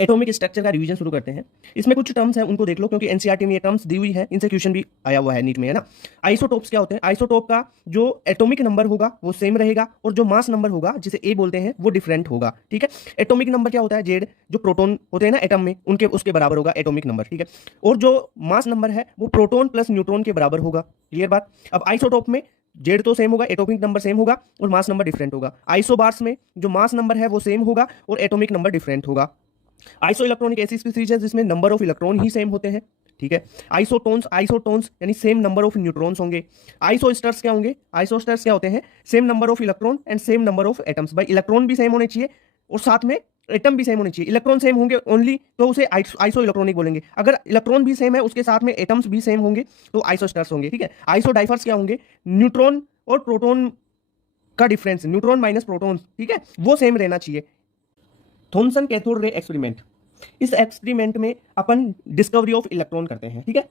Atomic structure का revision शुरू करते हैं। इसमें कुछ टर्म्स हैं उनको देख लो, क्योंकि एनसीईआरटी में ये टर्म्स दी हुई है, इनसे क्वेश्चन भी आया हुआ है नीट में, है ना। आइसोटोप्स क्या होते हैं? आइसोटोप का जो एटॉमिक नंबर होगा वो सेम रहेगा और जो मास नंबर होगा जिसे ए बोलते हैं वो डिफरेंट होगा, ठीक है। एटॉमिक नंबर क्या होता है? जेड, जो प्रोटॉन होते हैं ना एटम में, उनके उसके बराबर होगा एटॉमिक नंबर, ठीक है। और जो मास नंबर है वो प्रोटॉन प्लस न्यूट्रॉन के बराबर होगा। क्लियर बात। अब आइसोटोप में जेड तो सेम होगा, एटॉमिक नंबर सेम होगा और मास नंबर डिफरेंट होगा। आइसोबार्स में जो मास नंबर है वो सेम होगा और एटॉमिक नंबर डिफरेंट होगा। आइसो इलेक्ट्रॉनिक ऐसी स्पीसीज है जिसमें number of electron he same होते हैं, ठीक है। आइसोटोन्स यानी सेम नंबर ऑफ न्यूट्रॉन्स होंगे। आइसोस्टर्स क्या होंगे? आइसोस्टर्स क्या होते हैं? Same number of electron and same number of atoms. भाई इलेक्ट्रॉन भी सेम होने चाहिए और साथ में एटम भी सेम होने चाहिए। इलेक्ट्रॉन सेम होंगे ओनली तो उसे आइसो इलेक्ट्रॉनिक बोलेंगे। अगर इलेक्ट्रॉन भी सेम है उसके साथ में एटम्स भी सेम होंगे तो आइसोस्टर्स होंगे, ठीक है। आइसोडाइफर्स क्या होंगे? न्यूट्रॉन और प्रोटॉन का डिफरेंस, न्यूट्रॉन माइनस प्रोटॉन, ठीक है, वो सेम रहना चाहिए। थॉमसन कैथोड रे एक्सपेरिमेंट, इस एक्सपेरिमेंट में अपन डिस्कवरी ऑफ इलेक्ट्रॉन करते हैं, ठीक है।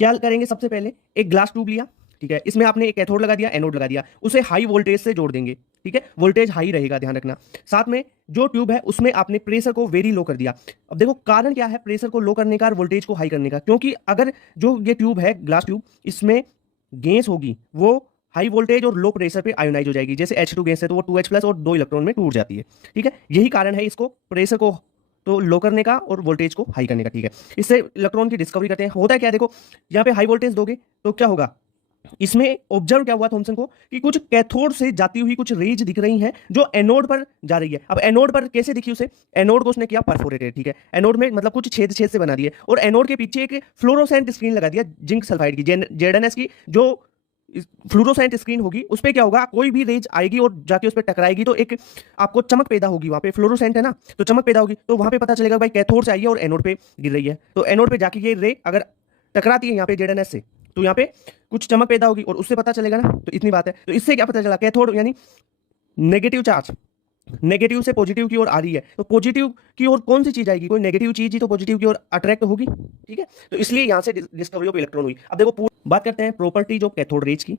क्या करेंगे? सबसे पहले एक ग्लास ट्यूब लिया, ठीक है, इसमें आपने एक कैथोड लगा दिया, एनोड लगा दिया, उसे हाई वोल्टेज से जोड़ देंगे, ठीक है। वोल्टेज हाई रहेगा, ध्यान रखना। साथ में जो ट्यूब है उसमें आपने प्रेशर को वेरी लो कर दिया। अब देखो कारण क्या है प्रेशर को लो करने का और वोल्टेज को हाई करने का? क्योंकि अगर जो ये ट्यूब है, ग्लास ट्यूब, इसमें गैस होगी वो हाई वोल्टेज और लो प्रेशर पे आयोनाइज हो जाएगी। जैसे H2 गैस है तो वो 2H प्लस और 2 इलेक्ट्रॉन में टूट जाती है, ठीक है। यही कारण है इसको प्रेशर को तो लो करने का और वोल्टेज को हाई करने का, ठीक है। इससे इलेक्ट्रॉन की डिस्कवरी करते हैं। होता है क्या? देखो यहाँ पे हाई वोल्टेज दोगे तो क्या होगा, इसमें ऑब्जर्व क्या हुआ थॉमसन को कि कुछ कैथोड से जाती हुई कुछ रेज दिख रही हैं जो एनोड पर जा रही है। अब एनोड पर कैसे दिखी उसे? एनोड को उसने किया परफोरेटेड, ठीक है। एनोड में मतलब कुछ छेद छेद से बना दिए और एनोड के पीछे एक फ्लोरोसेंट स्क्रीन लगा दिया जिंक सल्फाइड की, जेडएनएस की। जो फ्लोरोसेंट स्क्रीन होगी उस पर क्या होगा, कोई भी रेज आएगी और जाके उस पर टकराएगी तो एक आपको चमक पैदा होगी। वहां पे फ्लोरोसेंट है ना, तो चमक पैदा होगी तो वहां पे पता चलेगा भाई कैथोड से आई है और एनोड पे गिर रही है। तो एनोड पे जाके ये रे अगर टकराती है यहाँ पे जेडएनएस से तो यहाँ पे कुछ चमक पैदा होगी और उससे पता चलेगा ना। तो इतनी बात है। तो इससे क्या पता चला? कैथोड यानी नेगेटिव चार्ज नेगेटिव से पॉजिटिव की ओर आ रही है, तो पॉजिटिव की ओर कौन सी चीज आएगी? कोई नेगेटिव चीज ही तो पॉजिटिव की ओर अट्रैक्ट होगी, ठीक है। तो इसलिए यहां से डिस्कवरी ऑफ इलेक्ट्रॉन हुई। अब देखो बात करते हैं प्रॉपर्टीज ऑफ कैथोड रेज की।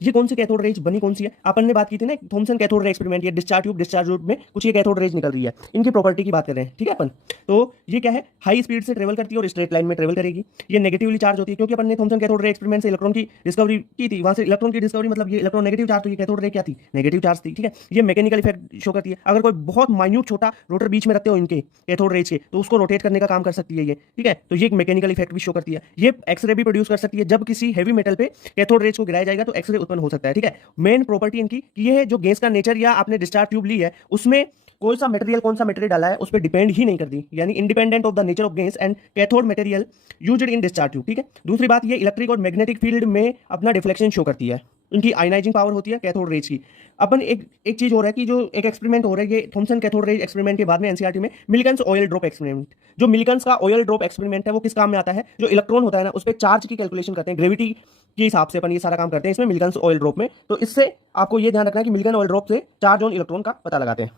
ये कौन सी कैथोड रेज बनी, कौन सी है? अपन ने बात की थी ना थॉमसन कैथोड रे एक्सपेरिमेंट, ये डिस्चार्ज ट्यूब में कुछ ये कैथोड रेज निकल रही है, इनकी प्रॉपर्टी की बात कर रहे हैं, ठीक है अपन। तो ये क्या है? हाई स्पीड से ट्रेवल करती है और स्ट्रेट लाइन में ट्रेवल करेगी। ये नेगेटिवली चार्ज होती है क्योंकि अपन ने थॉमसन कैथोड रे एक्सपेरिमेंट से इलेक्ट्रॉन की डिस्कवरी की थी, वहां से इलेक्ट्रॉन की डिस्कवरी मतलब ये इलेक्ट्रॉन नेगेटिव चार्ज, तो ये कैथोड रे क्या थी? नेगेटिव चार्ज थी, ठीक है। ये मैकेनिकल इफेक्ट शो करती है। अगर कोई बहुत माइन्यूट छोटा रोटर बीच में रखते हो इनके कैथोड रेज के तो उसको रोटेट करने का काम कर सकती है ये, ठीक है। तो ये एक मैकेनिकल इफेक्ट भी शो करती है। ये एक्सरे भी प्रोड्यूस कर सकती है। जब किसी हैवी मेटल पे कैथोड रेज को गिराया जाएगा तो एक्सरे उत्पन्न हो सकता है, ठीक है। मेन प्रॉपर्टी इनकी कि ये है जो गैस का नेचर या आपने डिस्चार्ज ट्यूब ली है उसमें कोई सा मटेरियल कौन सा मटेरियल डाला है उस पर डिपेंड ही नहीं करती, यानी independent of the nature of gas and cathode material used in discharge tube, ठीक है। दूसरी बात ये इलेक्ट्रिक और मैग्नेटिक फील्ड में अपना डिफ्लेक्शन शो करती है। इनकी आयनाइजिंग पावर होती है कैथोड रेज की। अपन एक चीज हो रहा है कि जो एक एक्सपेरिमेंट हो रहा है ये थॉमसन कैथोड रेज एक्सपेरिमेंट के बाद में एनसीईआरटी में मिल्किंस ऑयल ड्रॉप एक्सपेरिमेंट, जो मिल्किंस का ऑयल ड्रॉप एक्सपेरिमेंट है वो किस काम में आता है? जो इलेक्ट्रॉन होता है ना उस पर चार्ज की कैलकुलेशन करते हैं, ग्रेविटी के हिसाब से अपन ये सारा काम करते हैं इसमें मिल्किंस ऑयल ड्रॉप में। तो इससे आपको ये ध्यान रखना है कि मिल्किंस ऑयल ड्रॉप से चार्ज ऑन इलेक्ट्रॉन का पता लगाते हैं।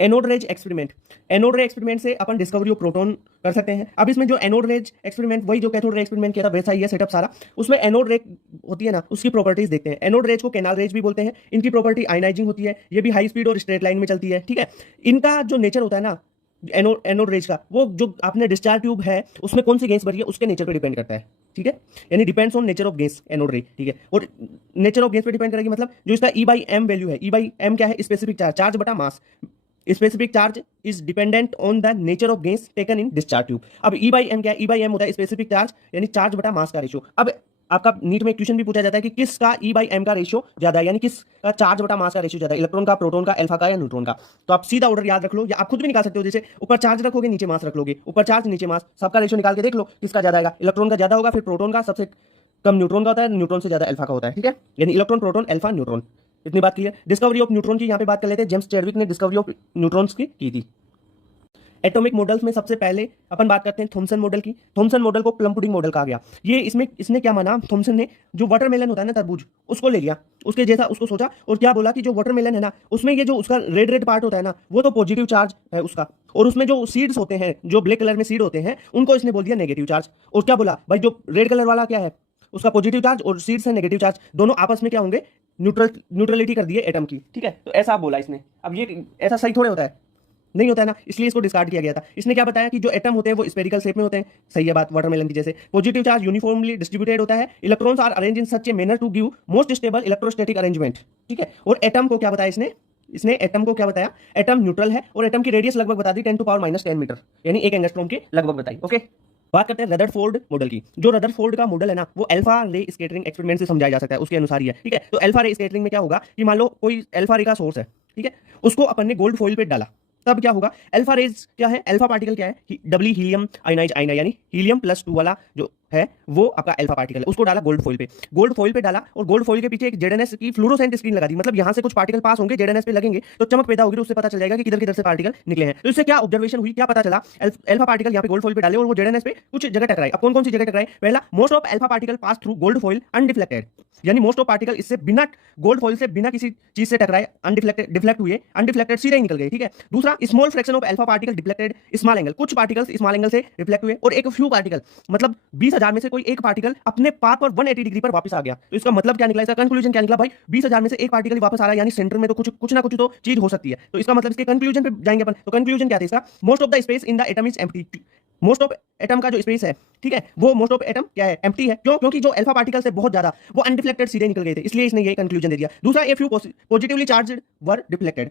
एनोड रेज एक्सपेरिमेंट, एनोड रे एक्सपेरिमेंट से अपन डिस्कवरी ऑफ प्रोटॉन कर सकते हैं। अब इसमें जो एनोड रेज एक्सपेरिमेंट वही जो कैथोड रे एक्सपेरिमेंट किया था वैसा ही है सेटअप सारा। उसमें एनोड रे होती है ना उसकी प्रॉपर्टीज देखते हैं। एनोड रेज को कैनाल रेज भी बोलते हैं। इनकी प्रॉपर्टी आयनाइजिंग होती है, ये भी हाई स्पीड और स्ट्रेट लाइन में चलती है, ठीक है। इनका जो नेचर होता है ना एनोड रेज का, वो जो आपने डिस्चार्ज ट्यूब है उसमें कौन सी गैस भरी है उसके नेचर पर डिपेंड करता है, ठीक है। यानी depends on nature of gas anode रे, ठीक है। और नेचर ऑफ गैस पर डिपेंड करेगी मतलब जो इसका E/m वैल्यू है, E/m क्या है? स्पेसिफिक चार्ज, चार्ज बटा mass. Specific charge is dependent on the nature of gas taken in discharge tube. अब E/m क्या है? E/m होता है स्पेसिफिक चार्ज यानी चार्ज बटा मास का रेशियो। अब आपका नीट में क्वेश्चन भी पूछा जाता है कि किसका E/m का रेशियो ज्यादा है, यानी किसका चार्ज बटा मास का रेशियो ज्यादा है, इलेक्ट्रॉन का, प्रोटॉन का, अल्फा का या न्यूट्रॉन का। तो आप सीधा ऑर्डर याद रख लो या आप खुद भी निकाल सकते हो। जैसे ऊपर चार्ज रखोगे नीचे मास रख लोगे, ऊपर चार्ज नीचे मास, सबका रेशियो निकाल के देख लो किसका ज्यादा आएगा। इलेक्ट्रॉन का ज्यादा होगा, फिर प्रोटॉन का, सबसे कम न्यूट्रॉन का होता है, न्यूट्रॉन से ज्यादा अल्फा का होता है, ठीक है। यानी इलेक्ट्रॉन, प्रोटॉन, अल्फा, न्यूट्रॉन। इतनी बात क्लियर। डिस्कवरी ऑफ न्यूट्रॉन की यहाँ पे बात कर लेते हैं। जेम्स चैडविक ने डिस्कवरी ऑफ न्यूट्रॉन्स की थी। एटॉमिक मॉडल्स में सबसे पहले अपन बात करते हैं थॉमसन मॉडल की। थॉमसन मॉडल को प्लम पुडिंग मॉडल कहा गया। ये इसने क्या माना थॉमसन ने, जो वाटरमेलन होता है ना तरबूज, उसको ले लिया, उसके जैसा उसको सोचा और क्या बोला कि जो वाटरमेलन है ना उसमें ये जो उसका रेड रेड पार्ट होता है ना वो तो पॉजिटिव चार्ज है उसका, और उसमें जो सीड्स होते हैं जो ब्लैक कलर में सीड होते हैं उनको इसने बोल दिया नेगेटिव चार्ज। और क्या बोला भाई जो रेड कलर वाला क्या है उसका पॉजिटिव चार्ज और सीड्स है नेगेटिव चार्ज, दोनों आपस में क्या होंगे? न्यूट्रलिटी कर दिए एटम की, ठीक है। तो ऐसा बोला इसने। अब ये ऐसा सही थोड़े होता है, नहीं होता है ना, इसलिए इसको डिस्कार्ड किया गया था। इसने क्या बताया कि जो एटम होते हैं वो स्फेरिकल शेप में होते हैं, सही है बात, वाटरमेलन की जैसे। पॉजिटिव चार्ज यूनिफॉर्मली डिस्ट्रीब्यूटेड होता है, electrons are arrange in such a manner to give most stable electrostatic arrangement, ठीक है। और एटम को क्या बताया इसने, इसने एटम को क्या बताया, एटम न्यूट्रल है और एटम की रेडियस लगभग बता दी 10⁻⁻10 मीटर, यानी 1 एंगस्ट्रॉम के लगभग बताई, ओके। बात करते हैं रदरफोर्ड मॉडल की। जो रदरफोर्ड का मॉडल है ना, वो अल्फा रे स्कैटरिंग एक्सपेरिमेंट से समझाया जा सकता है, उसके अनुसार ही है, ठीक है। तो अल्फा रे स्कैटरिंग में क्या होगा कि मान लो कोई अल्फा रे का सोर्स है, ठीक है, उसको अपन ने गोल्ड फॉइल पे डाला, तब क्या होगा, अल्फा रेज क्या है, अल्फा पार्टिकल क्या है, डबली हीलियम आयनाइज आयना, यानी हीलियम +2 वाला जो है वो आपका अल्फा पार्टिकल है, उसको डाला गोल्ड फॉइल पे, गोल्ड फॉइल पे डाला और गोल्ड फॉइल के पीछे एक जेडएनएस की फ्लोरोसेंट स्क्रीन लगा दी, मतलब यहां से कुछ पार्टिकल पास होंगे, जेडएनएस पे लगेंगे तो चमक पैदा होगी, तो उससे पता चल जाएगा कि किधर किधर से पार्टिकल निकले हैं। तो इससे क्या ऑब्जर्वेशन हुई, क्या पता चला, अल्फा पार्टिकल यहाँ पे गोल्ड फॉइल पे डाले और वो जेडएनएस पे कुछ जगह टकराए। अब कौन कौन सी जगह टकराए, पहला, most of alpha particle pass through gold foil undeflected, यानी मोस्ट ऑफ पार्टिकल इससे बिना गोल्ड फॉइल से बिना किसी चीज से टकराए, अनडिफ्लेक्टेड, डिफ्लेक्ट हुए, अनडिफ्लेक्टेड सीधे निकल गए, ठीक है। दूसरा, small fraction of alpha particle deflected small angle, कुछ पार्टिकल्स स्मॉल एंगल से रिफ्लेक्ट हुए और एक फ्यू पार्टिकल, मतलब 20,000 में से कोई एक पार्टिकल अपने पाथ पर 180 डिग्री पर वापस आ गया। तो इसका मतलब क्या निकला, इसका कंक्लूजन क्या निकला भाई, 20,000 में से एक पार्टिकल वापस आ रहा है, यानी सेंटर में तो कुछ ना कुछ तो चीज हो सकती है। तो इसका मतलब इसके कंक्लूजन पे जाएंगे अपन। तो कंक्लूजन क्या था इसका, most of the space in the atom is empty, most of atom का जो स्पेस है, ठीक है, वो मोस्ट ऑफ एटम क्या है, एम्प्टी है। क्यों, क्योंकि जो अल्फा पार्टिकल्स है बहुत ज्यादा, वो अनडिफ्लेक्टेड सीधे निकल गए थे, इसलिए इसने ये कंक्लूजन दे दिया। दूसरा, a few positively charged were deflected,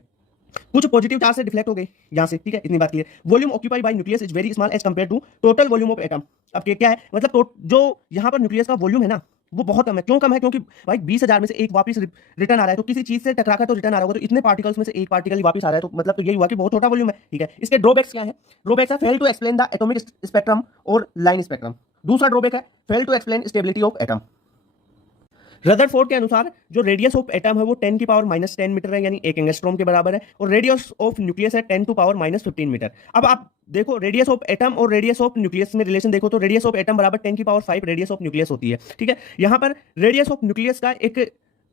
कुछ पॉजिटिव चार्ज से डिफ्लेक्ट हो गए यहां से, ठीक है, इतनी बात clear. Volume occupied by nucleus is very small as compare to total volume of atom. अब क्या है, मतलब जो यहां पर न्यूक्लियस का वॉल्यूम है ना, वो बहुत कम है। क्यों कम है, क्योंकि भाई 20,000 में से एक वापस रिटर्न आ रहा है, तो किसी चीज से टकरा कर तो रिटर्न आ रहा होगा, तो इतने पार्टिकल्स में से एक पार्टिकल वापस आ रहा है, तो मतलब तो यही हुआ कि बहुत छोटा वॉल्यूम है, ठीक है। इसके ड्रॉबैक्स क्या है, ड्रॉबैक्स है, fail to explain the atomic spectrum और लाइन स्पेक्ट्रम। दूसरा ड्रॉबैक है, fail to explain stability of atom. Rutherford के अनुसार जो रेडियस ऑफ एटम है वो 10⁻⁻10 मीटर है, यानी 1 एंगस्ट्रॉम के बराबर है, और रेडियस ऑफ न्यूक्लियस है 10⁻⁻15 मीटर। अब आप देखो रेडियस ऑफ एटम और रेडियस ऑफ न्यूक्लियस में रिलेशन देखो, तो रेडियस ऑफ एटम बराबर 10⁵ रेडियस ऑफ न्यूक्लियस होती है, ठीक है। यहां पर रेडियस ऑफ न्यूक्लियस का एक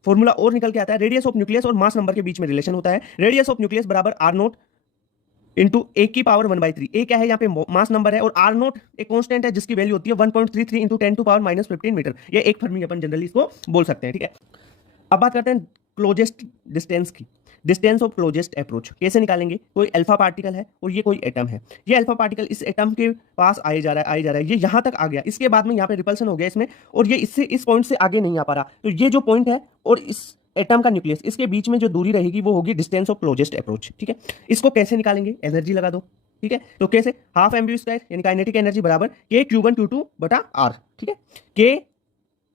फॉर्मूला और निकल के आता है, रेडियस ऑफ न्यूक्लियस और मास नंबर के बीच में रिलेशन होता है। रेडियस ऑफ न्यूक्लियस बराबर R0 इंटू A⁻1/3, ए क्या है यहाँ पे मास नंबर है, और R0 एक कांस्टेंट है जिसकी वैल्यू होती है 1.33 इंटू 10⁻⁻15 मीटर, ये एक फर्मी अपन जनरली इसको बोल सकते हैं, ठीक है। अब बात करते हैं क्लोजेस्ट डिस्टेंस की, डिस्टेंस ऑफ क्लोजेस्ट अप्रोच कैसे निकालेंगे। कोई अल्फा पार्टिकल है और ये कोई एटम है, ये अल्फा पार्टिकल इस एटम के पास आए जा रहा है, ये यहां तक आ गया, इसके बाद में यहाँ पे रिपल्सन हो गया इसमें, और ये इससे इस पॉइंट से आगे नहीं आ पा रहा, तो ये जो पॉइंट है और इस एटम का न्यूक्लियस, इसके बीच में जो दूरी रहेगी वो होगी डिस्टेंस ऑफ क्लोजेस्ट अप्रोच, ठीक है। इसको कैसे निकालेंगे, एनर्जी लगा दो, ठीक है। तो कैसे, हाफ mv² यानी काइनेटिक एनर्जी बराबर K Q1 Q2/R, ठीक है, K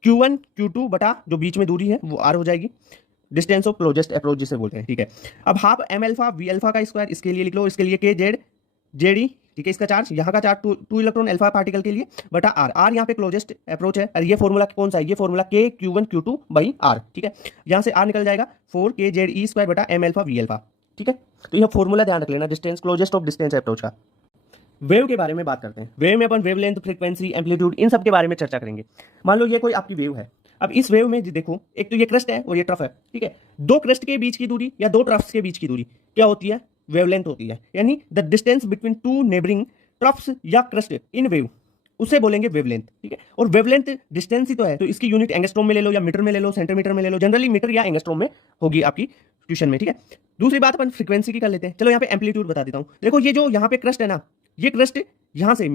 Q1 Q2 बटा जो बीच में दूरी है वो R हो जाएगी, डिस्टेंस ऑफ क्लोजेस्ट अप्रोच जिसे बोलते हैं, ठीक है। अब हाफ m⁴ v अल्फा का स्क्वायर, इसके लिए लिख लो, इसके लिए KZ ठीक है, इसका चार्ज, यहाँ का चार्ज 2 इलेक्ट्रॉन अल्फा पार्टिकल के लिए बटा R यहाँ पे क्लोजेस्ट अप्रोच है, और ये फॉर्मूला कौन सा है, ये फॉर्मूला K Q1 Q2/R, ठीक है। यहाँ से R निकल जाएगा 4KZe² बटा m⁴ v अल्फा, ठीक है। तो यह फॉर्मूला ध्यान रख लेना, distance, closest of distance approach का। वेव के बारे में बात करते हैं, वेव में अपन वेवलेंथ, फ्रीक्वेंसी, एम्पलीट्यूड, इन सब के बारे में चर्चा करेंगे। मान लो ये कोई आपकी वेव है, अब इस वेव में देखो, एक तो ये क्रस्ट है और ये ट्रफ है, ठीक है। दो क्रस्ट के बीच की दूरी या दो ट्रफ्स के बीच की दूरी क्या होती है, वेवलेंथ होती है, यानी the distance between 2 neighbouring troughs या क्रस्ट इन वेव, उसे बोलेंगे वेवलेंथ, ठीक है। और वेवलेंथ डिस्टेंस ही तो है, तो इसकी यूनिट एंगस्ट्रॉम में ले लो या मीटर में ले लो, सेंटीमीटर में ले लो, जनरली मीटर या एंगस्ट्रॉम में होगी आपकी ट्यूशन में, ठीक है। दूसरी बात अपन फ्रीक्वेंसी की कर लेते हैं, चलो यहाँ पे एम्पलीट्यूड बता देता हूँ। देखो ये जो यहाँ पे क्रस्ट है ना, ये क्रस्ट यहाँ से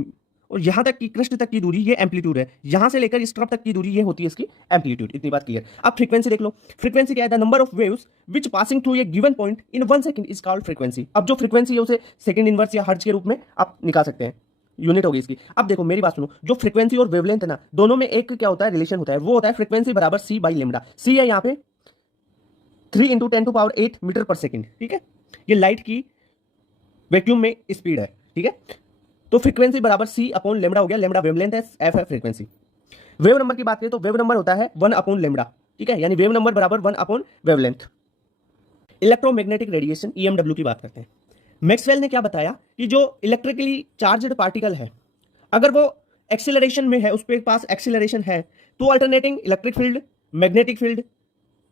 और यहाँ तक की क्रस्ट तक की दूरी ये एम्पलीट्यूड है, यहाँ से लेकर इस ट्रफ तक की दूरी ये होती है इसकी एम्पलीट्यूड, इतनी बात क्लियर। अब फ्रीक्वेंसी देख लो, फ्रीक्वेंसी क्या है, the number of waves which passing through a given point in 1 second is called frequency. अब जो फ्रीक्वेंसी है उसे सेकंड इनवर्स या हर्ट्ज के रूप में आप निकाल सकते हैं, यूनिट होगी इसकी। अब देखो मेरी बात सुनो, जो फ्रीक्वेंसी और वेवलेंथ है ना, दोनों में एक क्या होता है, रिलेशन होता है, वो होता है फ्रीक्वेंसी बराबर c/λ। c है यहाँ पे 3 × 10⁸ मीटर पर सेकंड, ठीक है। ये लाइट की वैक्यूम में स्पीड है, ठीक है। तो फ्रीक्वेंसी बराबर c/λ हो गया, लैम्बडा वेवलेंथ है, f है फ्रीक्वेंसी। वेव नंबर की बात करें तो वेव नंबर होता है 1/λ, ठीक है, यानी वेव नंबर बराबर 1/वेवलेंथ। इलेक्ट्रोमैग्नेटिक रेडिएशन EMW की बात करते हैं। मैक्सवेल ने क्या बताया कि जो इलेक्ट्रिकली चार्ज्ड पार्टिकल है, अगर वो एक्सीलरेशन में है, उस पे पास एक्सीलरेशन है, तो alternating electric field, magnetic field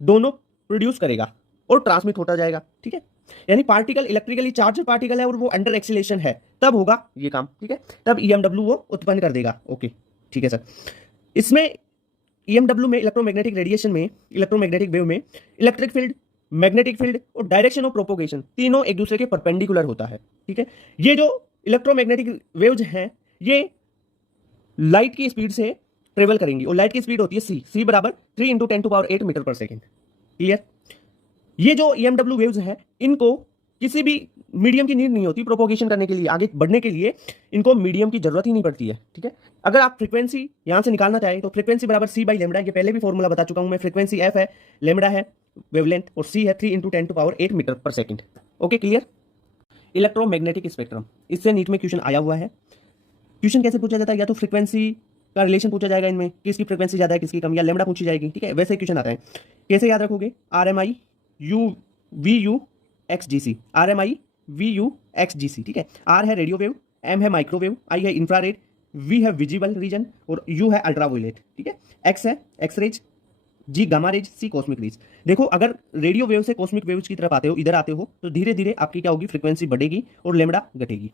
दोनों प्रोड्यूस करेगा और ट्रांसमिट होता जाएगा, ठीक है। यानी पार्टिकल इलेक्ट्रिकली चार्ज्ड पार्टिकल है और वो अंडर एक्सीलरेशन है, तब होगा ये काम, ठीक है, तब EMW वो उत्पन्न कर देगा, ओके, ठीक है सर। इसमें EMW में, इलेक्ट्रोमैग्नेटिक रेडिएशन में, इलेक्ट्रोमैग्नेटिक वेव में इलेक्ट्रिक फील्ड, मैग्नेटिक फील्ड और डायरेक्शन ऑफ प्रोपोगेशन तीनों एक दूसरे के परपेंडिकुलर होता है। ठीक है, ये जो इलेक्ट्रोमैग्नेटिक वेव्स हैं ये लाइट की स्पीड से ट्रेवल करेंगी और लाइट की स्पीड होती है सी बराबर 3 × 10⁸ मीटर पर सेकेंड। क्लियर? ये जो EMW वेव्स हैं इनको किसी भी मीडियम की नीड नहीं होती प्रोपोगेशन करने के लिए, आगे बढ़ने के लिए इनको मीडियम की जरूरत ही नहीं पड़ती है। ठीक है, अगर आप फ्रीक्वेंसी यहां से निकालना चाहें तो फ्रीक्वेंसी बराबर c/λ, ये पहले भी फॉर्मूला बता चुका हूं मैं। फ्रीक्वेंसी f है, λ है वेवलेंथ और c है 3 × 10⁸ मीटर पर second. Okay, clear? Electromagnetic spectrum, इससे नीट में क्वेश्चन आया हुआ है। क्वेश्चन कैसे पूछा जाता है? या तो फ्रीक्वेंसी का रिलेशन पूछा जाएगा, इनमें किसकी फ्रीक्वेंसी ज्यादा है किसकी कम, या लेमडा पूछी जाएगी। ठीक है, वैसे क्वेश्चन आता है। कैसे याद रखोगे? RMI VU XGC, RMI VU XGC। ठीक है, R है रेडियो वेव, M है माइक्रोवेव, I है इंफ्रारेड, V है विजिबल रीजन और U है अल्ट्रावायलेट। ठीक है, X है X rays, G gamma rays, C cosmic rays. देखो, अगर रेडियो वेव से कॉस्मिक वेव्स की तरफ आते हो, इधर आते हो, तो धीरे धीरे आपकी क्या होगी? फ्रीक्वेंसी बढ़ेगी और लेमडा घटेगी।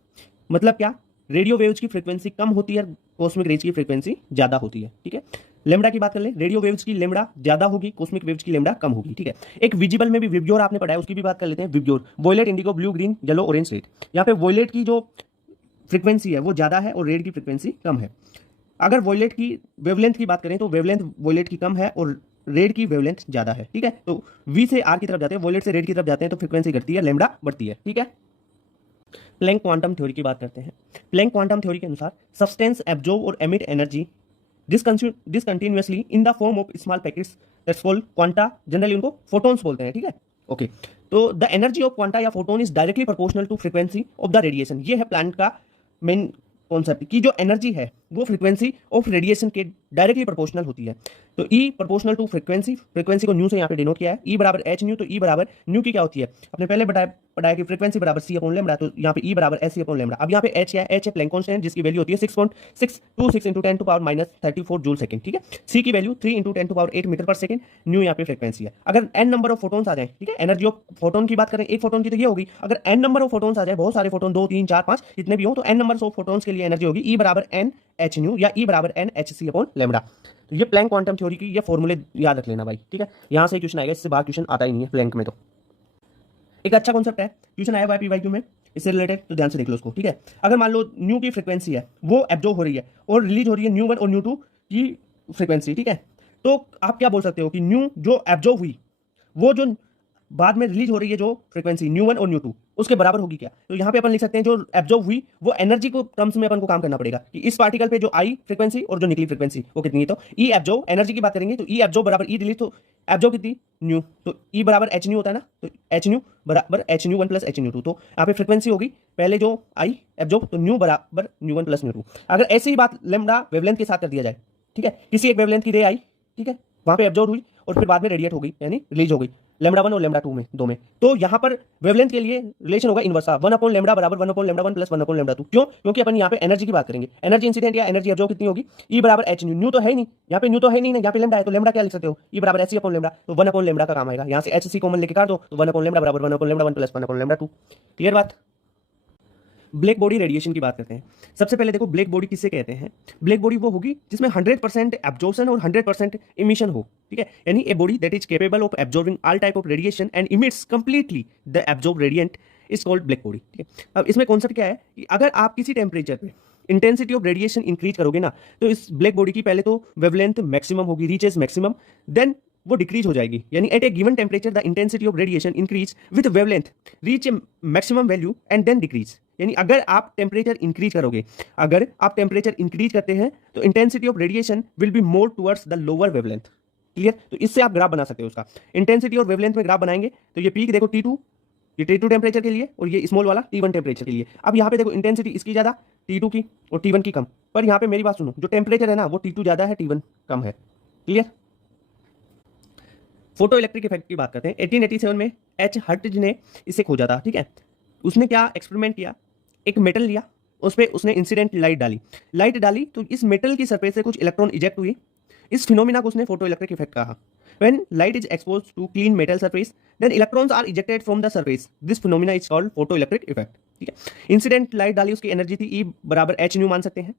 मतलब क्या? रेडियो वेव्स की फ्रीक्वेंसी कम होती है, कॉस्मिक रेज की फ्रीक्वेंसी ज्यादा होती है। ठीक है, लेमडा की बात कर ले, रेडियो वेव्स की लेमडा ज्यादा होगी, कॉस्मिक वेव्स की लेमडा कम होगी। ठीक है, एक विजिबल में भी विब्योर आपने पढ़ा है, उसकी भी बात कर लेते हैं। VIBGYOR, violet, indigo, blue, green, yellow, orange, red. यहाँ पे वॉयलेट की जो फ्रीक्वेंसी है वो ज्यादा है और रेड की फ्रीक्वेंसी कम है। अगर वॉयलेट की वेवलेंथ की बात करें तो वेवलेंथ वॉयलेट की कम है और रेड की वेवलेंथ ज्यादा है। ठीक है, तो V से R की तरफ जाते हैं, वॉयलेट से रेड की तरफ जाते हैं तो फ्रीक्वेंसी घटती है, लेमडा बढ़ती है। ठीक है, प्लैंक क्वांटम थ्योरी की बात करते हैं। प्लैंक क्वांटम थ्योरी के अनुसार सब्सटेंस एब्जॉर्ब और emit energy discontinuously in the form of small packets, that's called quanta. Generally उनको फोटॉन्स बोलते हैं। ठीक है, ओके। तो द एनर्जी ऑफ क्वांटा या photon is directly proportional to frequency of the radiation. ये है प्लैंक का मेन कॉन्सेप्ट की जो एनर्जी है वो फ्रीक्वेंसी ऑफ रेडिएशन के डायरेक्टली प्रोपोर्शनल होती है। तो E proportional to frequency, frequency को न्यू से यहाँ पे डिनोट किया है। E बराबर h न्यू, तो E बराबर न्यू की क्या होती है? अपने पहले पढ़ाया कि फ्रीक्वेंसी बराबर c/λ, तो यहाँ पे E बराबर h/λ। अब यहाँ पे h क्या है? h है प्लैंक कांस्टेंट जिसकी वैल्यू होती है 6.626 × 10⁻³ जूल सेकंड। ठीक है, c की value 3 × 10⁸ metre per second, new यहाँ पे फ्रीक्वेंसी है। अगर n नंबर ऑफ फोटोन्स आ जाए, ठीक है, एनर्जी ऑफ फोटोन की बात करें, एक फोटोन की तो ये होगी। अगर n नंबर ऑफ फोटोन्स आ जाए, बहुत सारे फोटोन, 2 3 4 5 जितने भी हो, तो n नंबर ऑफ फोटोन्स के लिए एनर्जी होगी E बराबर n h न्यू या E बराबर n h c/λ। तो ये प्लैंक क्वांटम थ्योरी की ये फॉर्मूले याद रख लेना भाई। ठीक है, यहां से क्वेश्चन आएगा, इससे बाहर क्वेश्चन आता ही नहीं है प्लैंक में। तो एक अच्छा कॉन्सेप्ट है, क्वेश्चन आया हुआ है PYQ में इससे रिलेटेड, तो ध्यान से देख लो उसको। ठीक है, अगर मान लो न्यू की फ्रीक्वेंसी है वो एब्जॉर्ब हो रही है और रिलीज हो रही है न्यू1 और न्यू2 की फ्रीक्वेंसी। ठीक है, तो आप क्या बोल सकते हो कि न्यू जो एब्जॉर्ब हुई वो जो बाद में रिलीज हो रही है जो फ्रीक्वेंसी न्यू1 और न्यू2 उसके बराबर होगी क्या? तो यहाँ पे अपन लिख सकते हैं जो एब्जॉर्ब हुई वो एनर्जी को टर्म्स में अपन को काम करना पड़ेगा कि इस पार्टिकल पे जो आई फ्रीक्वेंसी और जो निकली फ्रीक्वेंसी वो कितनी है। तो E एब्जॉर्ब, एनर्जी की बात करेंगे तो E एब्जॉर्ब बराबर E रिलीज, तो एब्जॉर्ब कितनी? न्यू, तो E बराबर h न्यू होता है ना, तो h न्यू बराबर h न्यू1 प्लस h न्यू2। तो यहाँ पे फ्रीक्वेंसी होगी पहले जो आई एब्जॉर्ब, तो न्यू बराबर न्यू1 प्लस न्यू2। अगर ऐसी ही बात लेमडा वेवलेंथ के साथ कर दिया जाए, ठीक है, किसी एक वेवलेंथ की रे आई, ठीक है, वहां पे एब्जॉर्ब हुई और फिर बाद में रेडिएट हो गई यानी रिलीज हो गई λ1 और λ2 में, दो में, तो यहां पर वेवलेंथ के लिए रिलेशन होगा इनवर्स, 1/λ बराबर 1/λ1 प्लस 1/λ2। क्यों? क्योंकि अपन यहां पे एनर्जी की बात करेंगे, एनर्जी इंसिडेंट या एनर्जी एब्जॉर्ब कितनी होगी? E बराबर h न्यू, न्यू तो है ही नहीं यहाँ पे, न्यू तो है नहीं, यहाँ पे लैम्डा है, तो लैम्डा क्या लिख सकते हो? E बराबर h/λ, तो 1/λ का काम आएगा। यहाँ से h c कॉमन लेके काट दो, तो 1/λ बराबर 1/λ1 प्लस 1/λ2। क्लियर बात? ब्लैक बॉडी रेडिएशन की बात करते हैं। सबसे पहले देखो ब्लैक बॉडी किससे कहते हैं? ब्लैक बॉडी वो होगी जिसमें 100% एब्जॉर्प्शन और 100% इमिशन हो। ठीक है, यानी a body that is capable of absorbing all type of radiation and emits completely the absorb radiant is called black body. ठीक है, अब इसमें कॉन्सेप्ट क्या है कि अगर आप किसी टेम्परेचर पे इंटेंसिटी ऑफ रेडिएशन इंक्रीज करोगे ना, तो इस ब्लैक बॉडी की पहले तो वेवलेंथ मैक्सिमम होगी, रीचेस मैक्सिमम, देन वो डिक्रीज हो जाएगी। यानी at a given temperature the intensity of radiation increase with wavelength reach a maximum value and then decrease. यानी अगर आप टेम्परेचर इंक्रीज करोगे, अगर आप टेम्परेचर इंक्रीज करते हैं तो intensity of radiation will be more towards the lower wavelength. Clear? तो इससे आप ग्राफ बना सकते हो उसका, इंटेंसिटी और वेवलेंथ में ग्राफ बनाएंगे तो ये पीक देखो T2, ये T2 टेम्परेचर के लिए और ये स्मॉल वाला T1 टेम्परेचर के लिए। अब यहाँ पे देखो इंटेंसिटी इसकी ज्यादा T2 की और T1 की कम, पर यहाँ पे मेरी बात सुनो, जो टेम्परेचर है ना वो T2 ज्यादा है, T1 कम है। क्लियर? फोटो इलेक्ट्रिक इफेक्ट की बात करते हैं। 1887 में H हर्ट्ज ने इसे खोजा था। ठीक है, उसने क्या एक्सपेरिमेंट किया, एक मेटल लिया, उस पर उसने इंसिडेंट लाइट डाली तो इस मेटल की सरफेस से कुछ इलेक्ट्रॉन इजेक्ट हुई। इस फिनोमिना को उसने फोटो इलेक्ट्रिक इफेक्ट कहा। When light is exposed to clean metal surface, then electrons are ejected from the surface. This phenomena is called photoelectric effect. ठीक है, इंसिडेंट लाइट डाली, उसकी एनर्जी थी E बराबर h न्यू मान सकते हैं,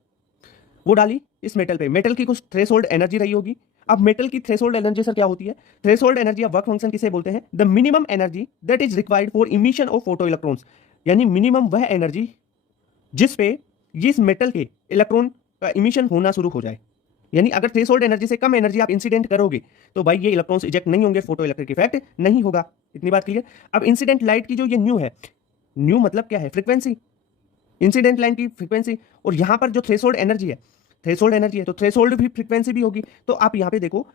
वो डाली इस मेटल पे, मेटल की कुछ थ्रेशोल्ड एनर्जी रही होगी। अब मेटल की थ्रेशोल्ड एनर्जी सर क्या होती है? थ्रेशोल्ड एनर्जी या वर्क फंक्शन किसे बोलते हैं? The minimum energy that is required for emission of photo electrons, यानी मिनिमम वह एनर्जी जिस पे इस मेटल के इलेक्ट्रॉन का इमिशन होना शुरू हो जाए। यानी अगर थ्रेशोल्ड एनर्जी से कम एनर्जी आप इंसिडेंट करोगे तो भाई ये इलेक्ट्रॉन्स इजेक्ट नहीं होंगे, फोटो इलेक्ट्रिक इफेक्ट नहीं होगा। इतनी बात क्लियर। अब इंसिडेंट लाइट की जो ये न्यू है, न्यू मतलब क्या है? फ्रीक्वेंसी, इंसिडेंट लाइन की फ्रीक्वेंसी। और यहां पर जो थ्रेशोल्ड एनर्जी है, थ्रेशोल्ड एनर्जी है तो थ्रेशोल्ड भी फ्रीक्वेंसी भी होगी। तो आप यहां पे देखो,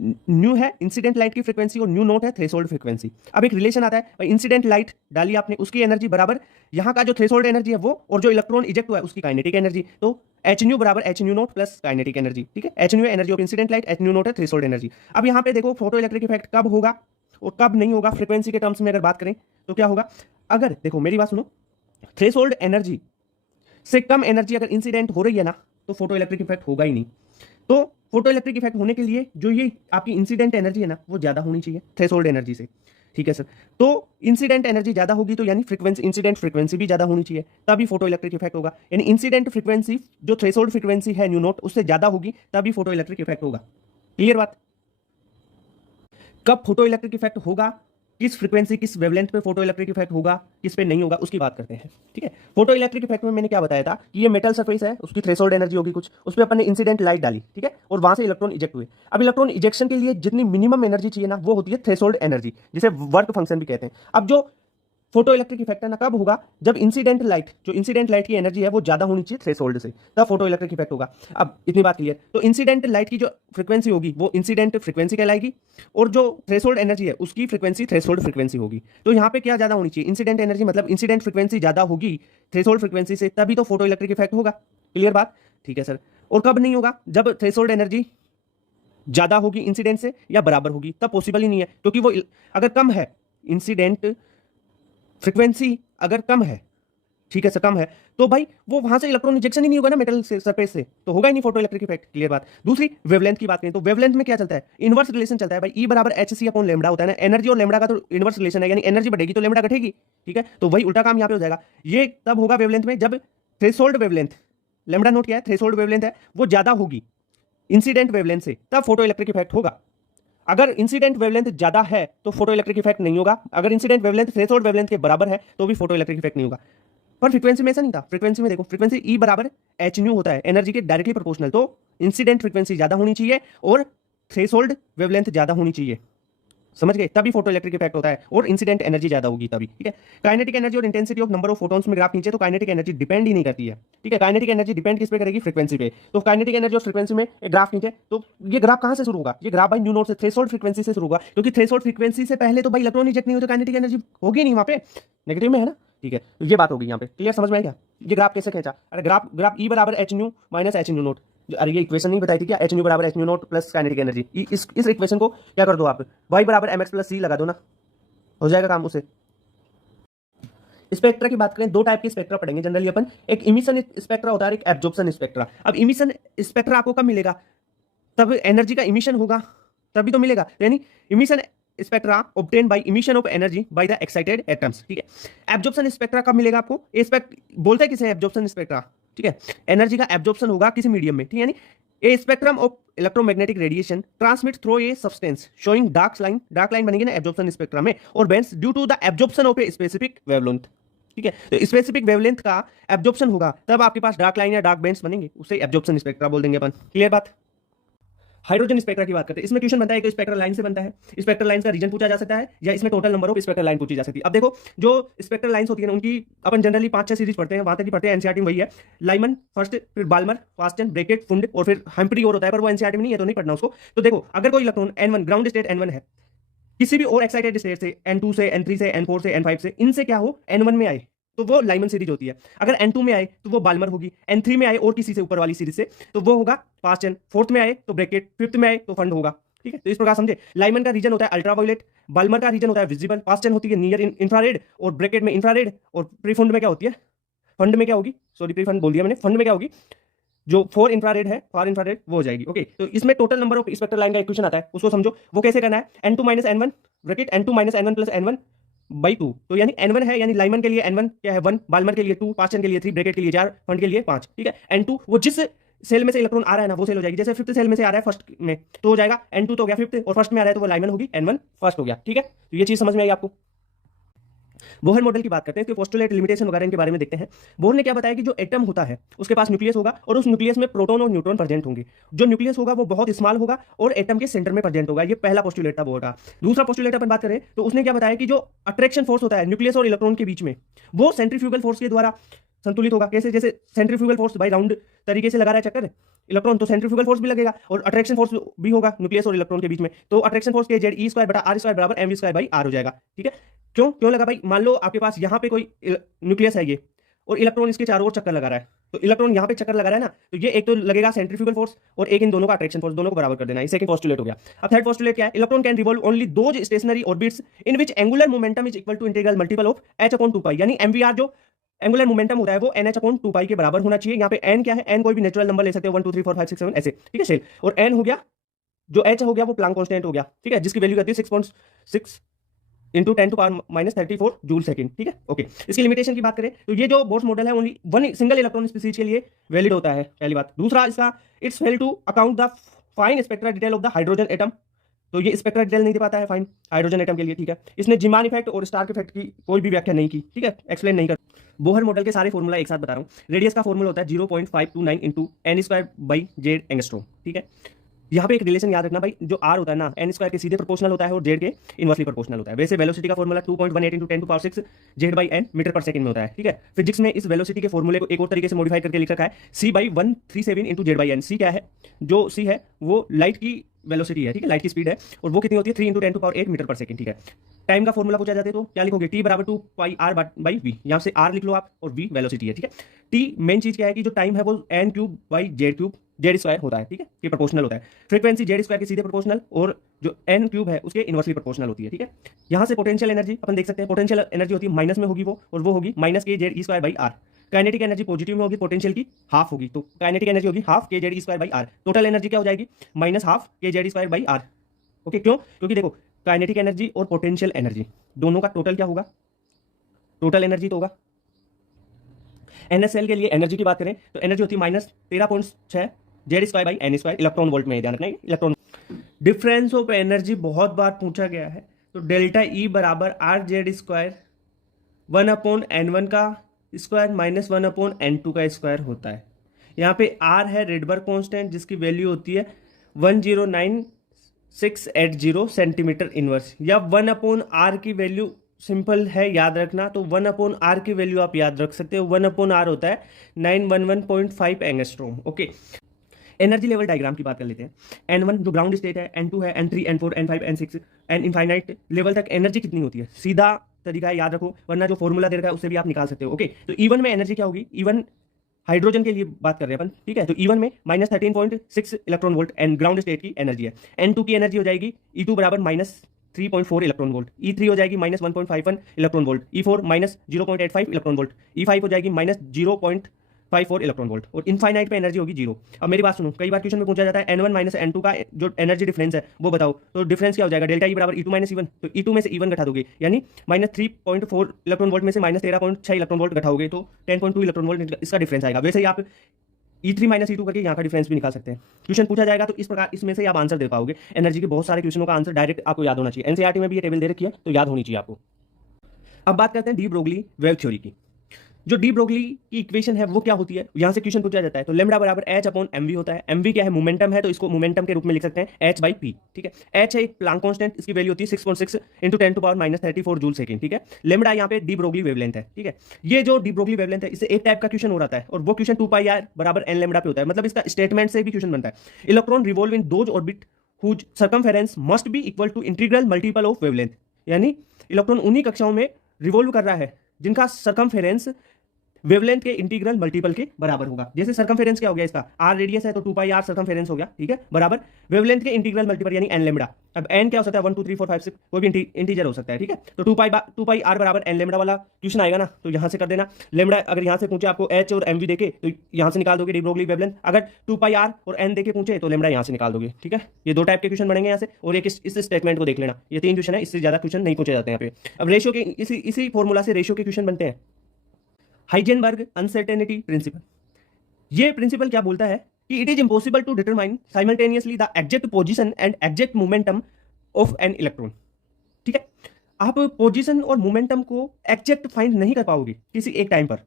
न्यू है इंसिडेंट लाइट की फ्रीक्वेंसी और न्यू नोट है थ्रेशोल्ड फ्रीक्वेंसी। अब एक रिलेशन आता है भाई, इंसिडेंट लाइट डाली आपने, उसकी एनर्जी बराबर यहाँ का जो थ्रेशोल्ड एनर्जी है वो, और जो इलेक्ट्रॉन इजेक्ट हुआ है उसकी काइनेटिक एनर्जी। तो एच न्यू बराबर H new note plus kinetic energy. ठीक है, H new energy of incident light, H new note है थ्रेशोल्ड एनर्जी। अब यहाँ पे देखो फोटो इलेक्ट्रिक इफेक्ट कब होगा और कब नहीं होगा फ्रीक्वेंसी के टर्म्स में अगर बात करें तो क्या होगा? अगर देखो मेरी बात सुनो, थ्रेशोल्ड एनर्जी से कम एनर्जी अगर इंसिडेंट हो रही है ना तो फोटो इलेक्ट्रिक इफेक्ट होगा ही नहीं। तो फोटो इलेक्ट्रिक इफेक्ट होने के लिए जो ये आपकी इंसिडेंट एनर्जी है ना वो ज्यादा होनी चाहिए थ्रेशोल्ड एनर्जी से। ठीक है सर, तो इंसिडेंट एनर्जी ज्यादा होगी तो यानी फ्रीक्वेंसी, इंसिडेंट फ्रीक्वेंसी भी ज्यादा होनी चाहिए, तभी फोटो इलेक्ट्रिक इफेक्ट होगा। यानी इंसिडेंट फ्रीक्वेंसी जो थ्रेशोल्ड फ्रीक्वेंसी है न्यू नोट उससे ज्यादा होगी तभी फोटो इलेक्ट्रिक इफेक्ट होगा। क्लियर बात? कब फोटो इलेक्ट्रिक इफेक्ट होगा, किस फ्रीक्वेंसी किस वेवलेंथ पे फोटो इलेक्ट्रिक इफेक्ट होगा, किस पे नहीं होगा, उसकी बात करते हैं। ठीक है, फोटो इलेक्ट्रिक इफेक्ट में मैंने क्या बताया था कि ये मेटल सरफेस है, उसकी थ्रेशोल्ड एनर्जी होगी कुछ, उस पर अपन ने इंसिडेंट लाइट डाली, ठीक है, और वहां से इलेक्ट्रॉन इजेक्ट हुए। अब इलेक्ट्रॉन इजेक्शन के लिए जितनी मिनिमम एनर्जी चाहिए ना वो होती है थ्रेशोल्ड एनर्जी, जिसे वर्क फंक्शन भी कहते हैं। अब जो फोटो इलेक्ट्रिक इफेक्ट है ना कब होगा? जब इंसिडेंट लाइट, जो इंसिडेंट लाइट की एनर्जी है वो ज्यादा होनी चाहिए थ्रेशोल्ड से, तब फोटो इलेक्ट्रिक इफेक्ट होगा। अब इतनी बात क्लियर। तो इंसिडेंट लाइट की जो फ्रीक्वेंसी होगी वो इंसिडेंट फ्रीक्वेंसी कहलाएगी, और जो थ्रेशोल्ड एनर्जी है उसकी फ्रीक्वेंसी थ्रेशोल्ड फ्रीक्वेंसी होगी। तो यहाँ पे क्या ज्यादा होनी चाहिए? इंसिडेंट एनर्जी मतलब इंसिडेंट फ्रीक्वेंसी ज्यादा होगी थ्रेशोल्ड फ्रीक्वेंसी से, तभी तो फोटो इलेक्ट्रिक इफेक्ट होगा। क्लियर बात? ठीक है सर। और कब नहीं होगा? जब थ्रेशोल्ड एनर्जी ज्यादा होगी इंसिडेंट से या बराबर होगी, तब पॉसिबल ही नहीं है, क्योंकि वो अगर कम है, इंसिडेंट फ्रीक्वेंसी अगर कम है, ठीक है सर, कम है, तो भाई वो वहां से इलेक्ट्रॉन इंजेक्शन ही नहीं होगा ना मेटल से, सरफेस से, तो होगा ही नहीं फोटो इलेक्ट्रिक इफेक्ट। क्लियर बात? दूसरी वेवलेंथ की बात करें तो वेवलेंथ में क्या चलता है? इनवर्स रिलेशन चलता है भाई, ई बराबर एच सी अपॉन लेमडा होता है ना, एनर्जी और लेमडा का तो इनवर्स रिलेशन है, यानी एनर्जी बढ़ेगी तो लेमडा घटेगी। ठीक है, तो वही उल्टा काम यहाँ पे हो जाएगा। ये तब होगा वेवलेंथ में जब थ्रेशोल्ड वेवलेंथ, लेमडा नोट क्या है? थ्रेशोल्ड वेवलेंथ है, वो ज्यादा होगी इंसिडेंट वेवलेंथ से, तब फोटो इलेक्ट्रिक इफेक्ट होगा। अगर इंसिडेंट वेवलेंथ ज्यादा है तो फोटो इलेक्ट्रिक इफेक्ट नहीं होगा, अगर इंसिडेंट वेवलेंथ थ्रेशोल्ड वेवलेंथ के बराबर है तो भी फोटो इलेक्ट्रिक इफेक्ट नहीं होगा। पर फ्रीक्वेंसी में ऐसा नहीं था। फ्रीक्वेंसी में देखो, फ्रीक्वेंसी ई बराबर एच न्यू होता है, एनर्जी के डायरेक्टली प्रोपोर्शनल। तो इंसिडेंट फ्रीक्वेंसी ज्यादा होनी चाहिए और थ्रेशोल्ड वेवलेंथ ज्यादा होनी चाहिए, समझ गए? तभी फोटो इलेक्ट्रिक इफेक्ट होता है, और इंसिडेंट एनर्जी ज्यादा होगी तभी। ठीक है, काइनेटिक एनर्जी और intensity of number of photons में ग्राफ नीचे, तो काइनेटिक एनर्जी डिपेंड ही नहीं करती है। ठीक है, काइनेटिक एनर्जी डिपेंड किस पे करेगी? फ्रीक्वेंसी पे। तो काइनेटिक एनर्जी और फ्रीक्वेंसी में एक ग्राफ नीचे, तो ये ग्राफ कहां से शुरू होगा? ये ग्राफ भाई न्यू नोट से, थ्रेशोल्ड फ्रीक्वेंसी से शुरू होगा, क्योंकि थ्रेशोल्ड फ्रीक्वेंसी से पहले तो भाई इलेक्ट्रॉन इजेक्ट नहीं हो तो काइनेटिक एनर्जी होगी नहीं वहां पे, नेगेटिव में है ना। ठीक है, तो ये बात होगी यहाँ पे। क्लियर? समझ में आया क्या? ये ग्राफ कैसे खींचा? अरे ग्राफ ई बराबर H new minus H new note, अरे ये इक्वेशन नहीं बताई थी क्या? एच न्यू बराबर H new note plus kinetic energy. इस इक्वेशन को क्या कर दो आप, वाई बराबर एम एक्स प्लस सी लगा दो ना, हो जाएगा काम उसे। स्पेक्ट्रा की बात करें, दो टाइप के स्पेक्ट्रा पढ़ेंगे जनरली अपन, एक इमिशन स्पेक्ट्रा होता है, एक एब्जॉर्प्शन स्पेक्ट्रा। अब इमिशन स्पेक्ट्रा आपको कब मिलेगा? तब एनर्जी का इमिशन होगा तभी तो मिलेगा, यानी emission spectra obtain bye emission of energy by the excited atoms. ठीक है, एब्जॉर्प्शन स्पेक्ट्रा कब मिलेगा आपको? बोलते हैं किसे? Absorption spectra. ठीक है, एनर्जी का एब्जॉर्प्शन होगा किसी मीडियम में, ठीक है, यानी a spectrum of electromagnetic radiation transmit through a substance showing dark line बनेगी ना एब्जॉर्प्शन स्पेक्ट्रम में, और bands due to the absorption of a specific wavelength. ठीक है, तो स्पेसिफिक वेवलेंथ का एब्जॉर्प्शन होगा तब आपके पास डार्क लाइन या डार्क बेंड्स बनेंगे, उसे एब्जॉर्प्शन स्पेक्ट्रा बोल देंगे अपन। क्लियर बात? हाइड्रोजन स्पेक्ट्रा की बात करते हैं। इसमें क्वेश्चन बनता है कि स्पेक्ट्रल लाइन से बनता है, स्पेक्ट्रल लाइन का रीजन पूछा जा सकता है, या इसमें total number of spectral line पूछी जा सकती है। अब देखो, जो स्पेक्ट्रल लाइंस होती है ना उनकी अपन जनरली 5-6 सीरीज पढ़ते हैं, वहां तक ही पढ़ते हैं, एनसीईआरटी में वही है। लाइमन फर्स्ट, फिर बाल्मर, फास्टन, ब्रेकेट, फुंड, और फिर हेम्प्री और होता है, पर वो एनसीईआरटी में नहीं है तो नहीं पढ़ना उसको। तो देखो, अगर कोई electron N1 ground state N1 है, किसी भी और एक्साइटेड स्टेट से N2 से N3 से N4 से N5 से, इनसे क्या हो N1 में आए तो वो लाइमन सीरीज होती है। अगर N2 में आए तो वो बाल्मर होगी, N3 में आए और किसी से ऊपर वाली सीरीज से तो वो होगा फास्टन, फोर्थ में आए तो ब्रैकेट, फिफ्थ में आए तो फंड होगा। ठीक है, तो इस प्रकार समझे। लाइमन का रीजन होता है अल्ट्रावायलेट, बाल्मर का रीजन होता है विजिबल, फास्टन होती है नियर इंफ्रारेड, और ब्रैकेट में इंफ्रारेड, और प्री फंड में क्या होती है? फंड में क्या होगी? सॉरी, प्री फंड बोल दिया मैंने, फंड में क्या होगी? जो फार इंफ्रारेड है, फार इंफ्रारेड वो हो जाएगी। ओके, तो इसमें total number of spectral line का इक्वेशन आता है, उसको समझो। वो कैसे करना है? N2 minus N1 bracket, N2 minus N1 plus N1 by 2। तो यानी N1 है, यानी लाइमन के लिए N1 क्या है? 1, बाल्मर के लिए 2, फास्टन के लिए 3, ब्रैकेट के लिए 4, फंड के लिए 5। ठीक है, N2 वो जिस सेल में से इलेक्ट्रॉन आ रहा है ना, वो सेल हो जाएगी। जैसे फिफ्थ सेल में से आ रहा है फर्स्ट में, तो हो जाएगा N2 तो हो गया फिफ्थ, और फर्स्ट में आ रहा है तो वो लाइमन होगी N1 फर्स्ट हो गया। ठीक है, तो ये चीज समझ में आई आपको। बोहर मॉडल की बात करते हैं, इसके पोस्टुलेट, लिमिटेशन वगैरह इनके बारे में देखते हैं। बोहर ने क्या बताया कि जो एटम होता है उसके पास न्यूक्लियस होगा, और उस न्यूक्लियस में प्रोटॉन और न्यूट्रॉन प्रेजेंट होंगे। जो न्यूक्लियस होगा वो बहुत स्मॉल होगा और एटम के सेंटर में प्रेजेंट होगा। ये पहला पोस्टुलेट था बोहर का। दूसरा पोस्टुलेट अपन बात करें तो उसने क्या बताया कि जो अट्रैक्शन फोर्स होता है न्यूक्लियस और इलेक्ट्रॉन के बीच में, वो सेंट्रीफ्यूगल फोर्स के द्वारा संतुलित होगा। कैसे? जैसे सेंट्रीफ्यूगल फोर्स भाई राउंड तरीके से लगा रहा है चक्कर इलेक्ट्रॉन, तो सेंट्रीफ्यूगल फोर्स भी लगेगा और अट्रैक्शन फोर्स भी होगा न्यूक्लियस और इलेक्ट्रॉन के बीच में। तो attraction force K Z E square बटा आर स्क्वायर बराबर M V square by R हो जाएगा। ठीक है, क्यों क्यों लगा भाई? मान लो आपके पास यहाँ पे कोई न्यूक्लियस है ये, और इलेक्ट्रॉन इसके चारों ओर चक्कर लगा रहा है, तो इलेक्ट्रॉन यहाँ पे चक्कर लगा रहा है ना, तो ये एक तो लगेगा सेंट्रीफ्यूगल फोर्स और एक इन दोनों का अट्रैक्शन फोर्स, दोनों को बराबर कर देना। ये सेकंड पोस्टुलेट हो गया। अब थर्ड पोस्टुलेट क्या है? Electron can revolve only those stationary orbits in which angular momentum is equal to integral multiple of H upon 2 pi, यानी एमवीआर जो एंगुलर मोमेंटम होता है वो एन एच अपॉन 2 पाई के बराबर होना चाहिए। यहाँ पे एन क्या है? एन कोई भी नेचुरल नंबर ले सकते हो, 1 2 3 4 5 6 7 ऐसे। ठीक है, सेल। और एन हो गया, जो एच हो गया वो प्लांक कांस्टेंट हो गया। ठीक है, जिसकी वैल्यू कहती है 6.6 into 10 to power minus 34 joule second. ठीक है, ओके। इसकी लिमिटेशन की बात करें तो ये जो बोर्स मॉडल है only one single electron species के लिए वैलिड होता है, पहली बात। दूसरा, इसका it's fail to account the fine spectral detail of the hydrogen atom, तो ये स्पेक्ट्रल डिटेल नहीं दे पाता है फाइन हाइड्रोजन एटम के लिए। ठीक है, इसने जिमान इफेक्ट और स्टार्क इफेक्ट की कोई भी व्याख्या नहीं की। ठीक है, एक्सप्लेन नहीं कर। बोहर मॉडल के सारे फॉर्मूला एक साथ बता रहा हूँ। रेडियस का फॉर्मूला होता है 0.529 into N square by Z angstrom. ठीक है, यहाँ पे एक रिलेशन याद रखना भाई, जो आर होता है ना एन स्क्वायर के सीधे प्रोपोर्शनल होता है और जेड के इनवर्सली प्रोपोर्शनल होता है। वैसे वेलोसिटी का formula 2.18 into 10 to power 6 Z by N metre per second में होता है। ठीक है, फिजिक्स में इस वेलोसिटी के फॉर्मूले को एक और तरीके से मॉडिफाई करके लिख रखा है C by 137 into Z by N. C क्या है? जो सी है वो लाइट की वेलोसिटी है। ठीक है, लाइट की स्पीड है, और वो कितनी होती है? 3 into 10 to power 8 metre per second. ठीक है, टाइम का फॉर्मूला पूछा जाता है तो क्या लिखोगे? टी बराबर 2 पाई आर बाई वी। यहाँ से आर लिख लो आप और वी वेलोसिटी है। ठीक है, टी मेन चीज क्या है कि जो टाइम है वो N cube by Z cube Z square होता है। ठीक है, ये प्रोपोर्शनल होता है। फ्रीक्वेंसी जेड स्क्वायर के सीधे प्रोपोर्शनल और जो एन क्यूब है उसके इनवर्सली प्रोपोर्शनल होती है। ठीक है, यहाँ से पोटेंशियल एनर्जी अपन देख सकते हैं, पोटेंशियल एनर्जी होती है माइनस में होगी वो, और वो होगी minus K Z E square by R. Kinetic energy positive में होगी, पोटेंशियल की हाफ होगी, तो काइनेटिक एनर्जी होगी half K Z E square by R. Total energy क्या हो जाएगी? Minus half K Z E square by R. Okay, क्यों? क्योंकि देखो काइनेटिक एनर्जी और पोटेंशियल एनर्जी दोनों का टोटल क्या होगा? टोटल एनर्जी तो होगा। एनएसएल के लिए एनर्जी की बात करें तो एनर्जी होती है minus 13.6 Z square by N square, electron volt में ध्यान रखना है इलेक्ट्रॉन। डिफरेंस ऑफ एनर्जी बहुत बार पूछा गया है, तो डेल्टा ई बराबर आर जेड स्क्वायर 1/n1 का स्क्वायर माइनस 1/n2 का स्क्वायर होता है। यहाँ पे आर है रेडबर्ग कांस्टेंट, जिसकी वैल्यू होती है 109,680 सेंटीमीटर इनवर्स, या 1/r की वैल्यू सिंपल है याद रखना, तो 1/r की वैल्यू आप याद रख सकते हो। 1/r होता है 911.5 angstrom. Okay, energy level diagram की बात कर लेते हैं। N1 जो ग्राउंड स्टेट है, N2 है, N3 N4 N5 N6 an infinite level तक एनर्जी कितनी होती है? सीधा तरीका है, याद रखो, वरना जो फॉर्मूला दे रखा है उससे भी आप निकाल सकते हो। ओके, तो E1 में एनर्जी क्या होगी? E1 हाइड्रोजन के लिए बात कर रहे हैं अपन। ठीक है, तो E1 में minus 13.6 electron volt and ground state की एनर्जी है। N2 की एनर्जी हो जाएगी E2 बराबर माइनस 3.4 इलेक्ट्रॉन वोल्ट। E3 हो जाएगी minus 1.51 electron volt. E4 minus 0.85 electron volt. E5 हो जाएगी माइनस 0.54 इलेक्ट्रॉन वोल्ट, और इनफाइनाइट पे एनर्जी होगी 0। अब मेरी बात सुनो, कई बार क्वेश्चन में पूछा जाता है N1 माइनस N2 का जो एनर्जी डिफरेंस है वो बताओ, तो डिफरेंस क्या हो जाएगा? डेल्टा ई बराबर E2 माइनस E1, तो E2 में से E1 घटा दोगे, यानी माइनस 3.4 इलेक्ट्रॉन वोल्ट में से माइनस 13.6 इलेक्ट्रॉन वोल्ट घटाओगे तो 10.2 इलेक्ट्रॉन वोल्ट इसका डिफरेंस आएगा। वैसे ही आप E3 माइनस E2 करके यहाँ का डिफरेंस भी निकाल सकते हैं। क्वेश्चन पूछा जाएगा तो इस प्रकार इसमें से आप आंसर दे पाओगे। एनर्जी के बहुत सारे क्वेश्चनों का आंसर डायरेक्ट आपको याद होना चाहिए। एनसीईआरटी में भी ये टेबल दे रखी है तो याद होनी चाहिए आपको। अब बात करते हैं डी ब्रोगली वेव थ्योरी की। जो डी ब्रोगली की इक्वेशन है वो क्या होती है, यहां से क्वेश्चन पूछा जाता है। तो लेमडा बराबर एच अपॉन एमवी होता है। एमवी क्या है? मोमेंटम है, तो इसको मोमेंटम के रूप में लिख सकते हैं एच बाई पी। ठीक है, एच है एक प्लांक कांस्टेंट, इसकी वैल्यू होती है 6.6 into 10 to power minus 34 joule second. ठीक है, लेमडा यहाँ पे डी ब्रोगली वेवलेंथ है। ठीक है, ये जो डी ब्रोगली वेवलेंथ है इससे एक टाइप का क्वेश्चन हो रहा है, और वो क्वेश्चन 2πr बराबर एन लेमडा पे होता है। मतलब इसका स्टेटमेंट से भी क्वेश्चन बनता है। Electron revolve in those orbit whose circumference must be equal to integral multiple of wavelength, यानी इलेक्ट्रॉन उन्हीं कक्षाओं में रिवॉल्व कर रहा है जिनका सर्कमफेरेंस वेवलेंथ के इंटीग्रल मल्टीपल के बराबर होगा। जैसे सर्कमफेरेंस क्या हो गया इसका? आर रेडियस है तो 2πr सर्कमफेरेंस हो गया। ठीक है, बराबर वेवलेंथ के इंटीग्रल मल्टीपल यानी एन लेमडा। अब एन क्या हो सकता है? 1 2 3 4 5 6 कोई भी इंटीजर हो सकता है। ठीक है, तो 2πr बराबर एन लेमडा वाला क्वेश्चन आएगा ना, तो यहां से कर देना। लेमडा अगर यहां से पूछे आपको एच और एमवी देके तो यहां से निकाल दोगे डी ब्रोगली वेवलेंथ। अगर 2πr और एन देके पूछे तो लेमडा यहां से निकाल दोगे। ठीक है, ये दो टाइप के क्वेश्चन बनेंगे यहां से, और एक इस स्टेटमेंट को देख लेना। ये 3 क्वेश्चन है, इससे ज्यादा क्वेश्चन नहीं पूछे जाते हैं यहाँ पे। अब रेशियो के इसी फॉर्मूला से रेशियो के क्वेश्चन बनते हैं। हाइजेनबर्ग अनसर्टेनिटी प्रिंसिपल, ये प्रिंसिपल क्या बोलता है कि it is impossible to determine simultaneously the exact position and exact momentum of an electron. ठीक है, आप पोजीशन और मोमेंटम को एग्जैक्ट फाइंड नहीं कर पाओगे किसी एक टाइम पर।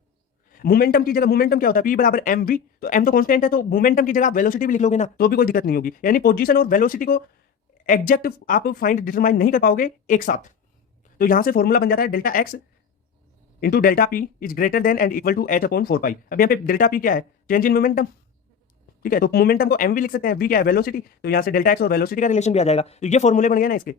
मोमेंटम की जगह, मोमेंटम क्या होता है, p बराबर mv, तो m तो कांस्टेंट है, तो मोमेंटम की जगह आप वेलोसिटी भी लिख लोगे ना, तो भी कोई दिक्कत नहीं होगी। यानी पोजीशन और वेलोसिटी को एग्जैक्ट आप फाइंड डिटरमाइन नहीं कर पाओगे एक साथ। तो यहां से फॉर्मूला बन जाता है delta X into delta P is greater than and equal to h upon 4 pi. अब यहाँ पे डेल्टा पी क्या है, चेंज इन मोमेंटम। ठीक है, तो मोमेंटम को mv लिख सकते हैं, v क्या है, वेलोसिटी, तो यहाँ से डेल्टा एक्स और वेलोसिटी का रिलेशन भी आ जाएगा। तो ये फॉर्मूले बन गए ना इसके।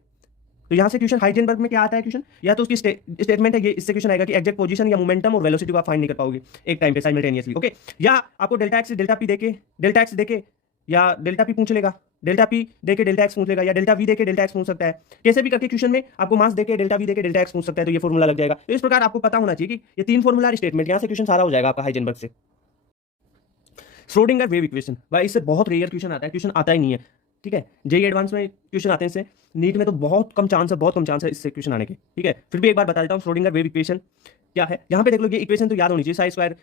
तो यहाँ से क्वेश्चन हाइजेनबर्ग में क्या आता है क्वेश्चन, या तो उसकी स्टेटमेंट है ये, इससे क्वेश्चन आएगा कि एग्जैक्ट पोजीशन या मोमेंटम और वेलोसिटी को आप फाइंड नहीं कर पाओगे एक टाइम पे साइमल्टेनियसली। ओके, या आपको डेल्टा एक्स डेल्टा पी देके, डेल्टा एक्स देके या डेल्टा पी पूछ लेगा, डेल्टा पी देके डेल्टा एक्स पूछ लेगा, या डेल्टा वी देके डेल्टा एक्स पूछ सकता है। कैसे भी करके क्वेश्चन में आपको मास देके डेल्टा वी देके डेल्टा एक्स पूछ सकता है, तो ये फॉर्मूला लग जाएगा। तो इस प्रकार आपको पता होना चाहिए कि ये 3 फॉर्मूला स्टेटमेंट, यहाँ से क्वेश्चन सारा हो जाएगा आपका हाइजेनबर्ग से। श्रोडिंगर वेव इक्वेशन, भाई इससे बहुत रेयर क्वेश्चन आता है, क्वेश्चन आता ही नहीं है। ठीक है, जेई एडवांस में क्वेश्चन आते हैं इससे, नीट में तो बहुत कम चांस है, बहुत कम चांस है इससे क्वेश्चन आने के। ठीक है, फिर भी एक बार बता देता हूँ श्रोडिंगर वेव इक्वेशन क्या है। यहाँ पे देख लो, ये इक्वेशन तो याद होनी चाहिए, साई स्क्वायर,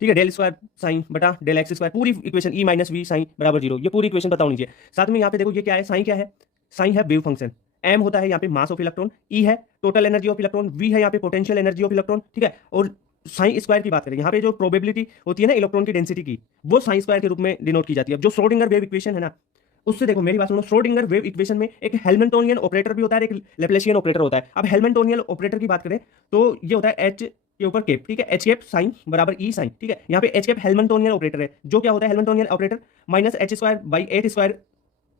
ठीक है, डेल स्क्वायर साइन बटा डेल एक्स स्क्वायर, पूरी equation E minus V psi बराबर 0, ये पूरी इक्वेशन पता होनी चाहिए। साथ में यहाँ पे देखो ये क्या है, साइन क्या है, साइन है वेव फंक्शन, एम होता है यहाँ पे मास ऑफ इलेक्ट्रॉन, ई है total energy of electron, V है यहाँ पे पोटेंशियल एनर्जी ऑफ इलेक्ट्रॉन। ठीक है, और साइन स्क्वायर की बात करें, यहाँ पे जो प्रोबेबिलिटी होती है ना इलेक्ट्रॉन की डेंसिटी की, वो साइन स्क्वायर के रूप में डिनोट की जाती है। अब जो श्रोडिंगर वेव इक्वेशन है ना, उससे देखो मेरी बात सुनो, श्रोडिंगर वेव इक्वेशन में एक हेल्मनटोनियन ऑपरेटर भी होता है, एक लैप्लासियन ऑपरेटर होता है। अब हेल्मनटोनियन ऑपरेटर की बात करें तो ये होता है एच के ऊपर केप। ठीक है, एच केप साइन बराबर ई साइन। ठीक है, यहाँ पे एच केप हेल्मनटोनियन ऑपरेटर है, जो क्या होता है Hamiltonian operator minus h square by 8 square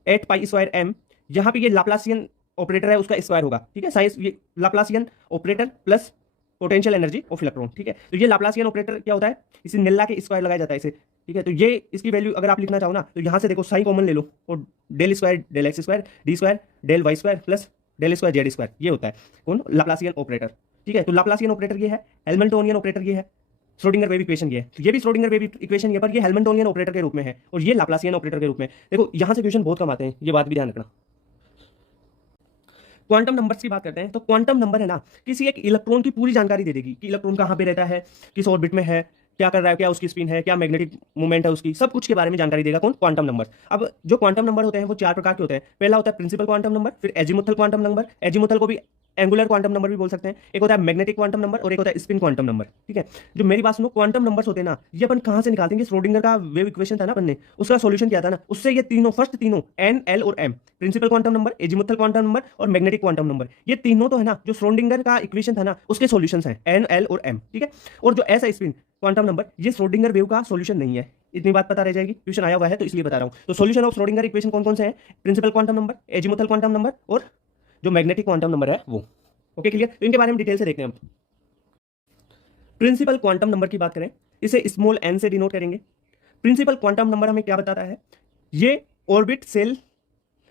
8 pi square m. यहाँ पे ये लाप्लासियन ऑपरेटर है, उसका स्क्वायर होगा। ठीक है, साइंस ये Laplacian operator plus potential energy of electron. ठीक है, तो ये लाप्लासियन ऑपरेटर क्या होता है, इसे निल्ला के स्क्वायर लगाया जाता है इसे। ठीक है, तो ये इसकी वैल्यू अगर आप लिखना चाहो ना, तो यहाँ से देखो साइन कॉमन ले लो, और del square del X square D square del Y square plus del square Z square, ये होता है कौन, लाप्लासियन ऑपरेटर। ठीक है, तो लाप्लासियन ऑपरेटर ये है, हेल्मनटोनियन ऑपरेटर ये है, श्रोडिंगर वेव इक्वेशन ये है, तो ये भी श्रोडिंगर वेव इक्वेशन ये, पर ये हेल्मनटोनियन ऑपरेटर के रूप में है और ये लाप्लासियन ऑपरेटर के रूप में। देखो यहाँ से क्वेश्चन बहुत कम आते हैं, ये बात भी ध्यान रखना। क्वांटम नंबर्स की बात करते हैं, तो क्वांटम नंबर है ना, किसी एक इलेक्ट्रॉन की पूरी जानकारी दे देगी कि इलेक्ट्रॉन कहाँ पे रहता है, किस ऑर्बिट में है, क्या कर रहा है, क्या उसकी स्पिन है, क्या मैग्नेटिक मूवमेंट है उसकी, सब कुछ के बारे में जानकारी देगा कौन, क्वांटम नंबर। अब जो क्वांटम नंबर होते हैं वो 4 प्रकार के होते हैं। पहला होता है प्रिंसिपल क्वांटम नंबर, फिर एजीमुथल क्वांटम नंबर, एजीमुथल को भी एंगुलर क्वांटम नंबर भी बोल सकते हैं, एक होता है मैग्नेटिक क्वांटम नंबर और एक होता है स्पिन क्वांटम नंबर। ठीक है, जो मेरी बात सुनो, क्वांटम नंबर्स होते हैं ना, ये अपन कहाँ से निकालते हैं, श्रोडिंगर का वेव इक्वेशन था ना अपन ने, उसका सॉल्यूशन क्या था ना, उससे ये तीनों फर्स्ट तीनों एन एल और M, principal quantum number, azimuthal quantum number और मैग्नेटिक क्वांटम नंबर, ये तीनों तो है ना जो श्रोडिंगर का इक्वेशन था ना, उसके सॉल्यूशंस हैं एन एल और एम। ठीक है, और जो एस है स्पिन क्वांटम नंबर, ये श्रोडिंगर वेव का सॉल्यूशन नहीं है। इतनी बात पता रह जाएगी, क्वेश्चन आया हुआ है तो इसलिए बता रहा हूं। तो सॉल्यूशन ऑफ श्रोडिंगर इक्वेशन कौन कौन से हैं, principal quantum number, azimuthal quantum number और जो मैग्नेटिक क्वांटम नंबर है वो। ओके क्लियर, तो इनके बारे में डिटेल से देखते हैं हम। प्रिंसिपल क्वांटम नंबर की बात करें, इसे स्मॉल एन से डिनोट करेंगे। प्रिंसिपल क्वांटम नंबर हमें क्या बताता है, ये ऑर्बिट सेल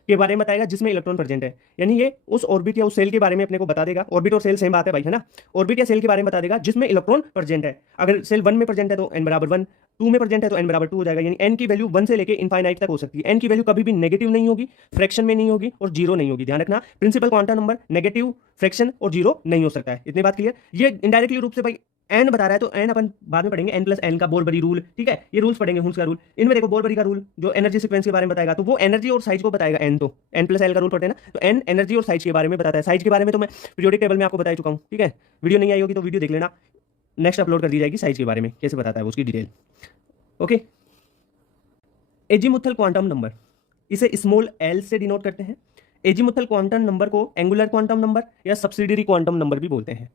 के बारे में बताएगा जिसमें इलेक्ट्रॉन प्रेजेंट है, यानी ये उस ऑर्बिट या उस सेल के बारे में अपने को बता देगा। ऑर्बिट और सेल सेम बात है भाई, है ना, ऑर्बिट या सेल के बारे में बता देगा जिसमें इलेक्ट्रॉन प्रेजेंट है। अगर सेल 1 में प्रेजेंट है तो n बराबर 1, 2 में प्रेजेंट है तो n बराबर 2 हो जाएगा, यानी n की वैल्यू 1 से लेके इनफाइनाइट तक हो सकती है। n की वैल्यू कभी भी नेगेटिव नहीं होगी, फ्रैक्शन में नहीं होगी और जीरो नहीं होगी। ध्यान रखना, principal quantum number negative, fraction और जीरो नहीं हो सकता है। इतनी बात क्लियर। ये इनडायरेक्टली रूप से भाई एन बता रहा है, तो एन अपन बाद में पढ़ेंगे, एन प्लस एन का बोरबरी रूल। ठीक है, ये रूल्स पढ़ेंगे, हुन्स का रूल। इनमें देखो बोरबरी का रूल जो एनर्जी सीक्वेंस के बारे में बताएगा, तो वो एनर्जी और साइज को बताएगा। एन तो एन प्लस एल का रूल पढ़ते हैं ना, तो एन एनर्जी और साइज के बारे में बताता है। साइज के बारे में तो मैं पीरियोडिक टेबल में आपको बता चुका हूँ। ठीक है, वीडियो नहीं आई होगी तो वीडियो देख लेना, नेक्स्ट अपलोड कर दी जाएगी। साइज के बारे में कैसे बताता है उसकी detail. Okay, azimuthal quantum number, इसे स्मॉल एल से डिनोट करते हैं। एजीमुथल क्वांटम नंबर को एंगुलर क्वांटम नंबर या सब्सिडियरी क्वांटम नंबर भी बोलते हैं।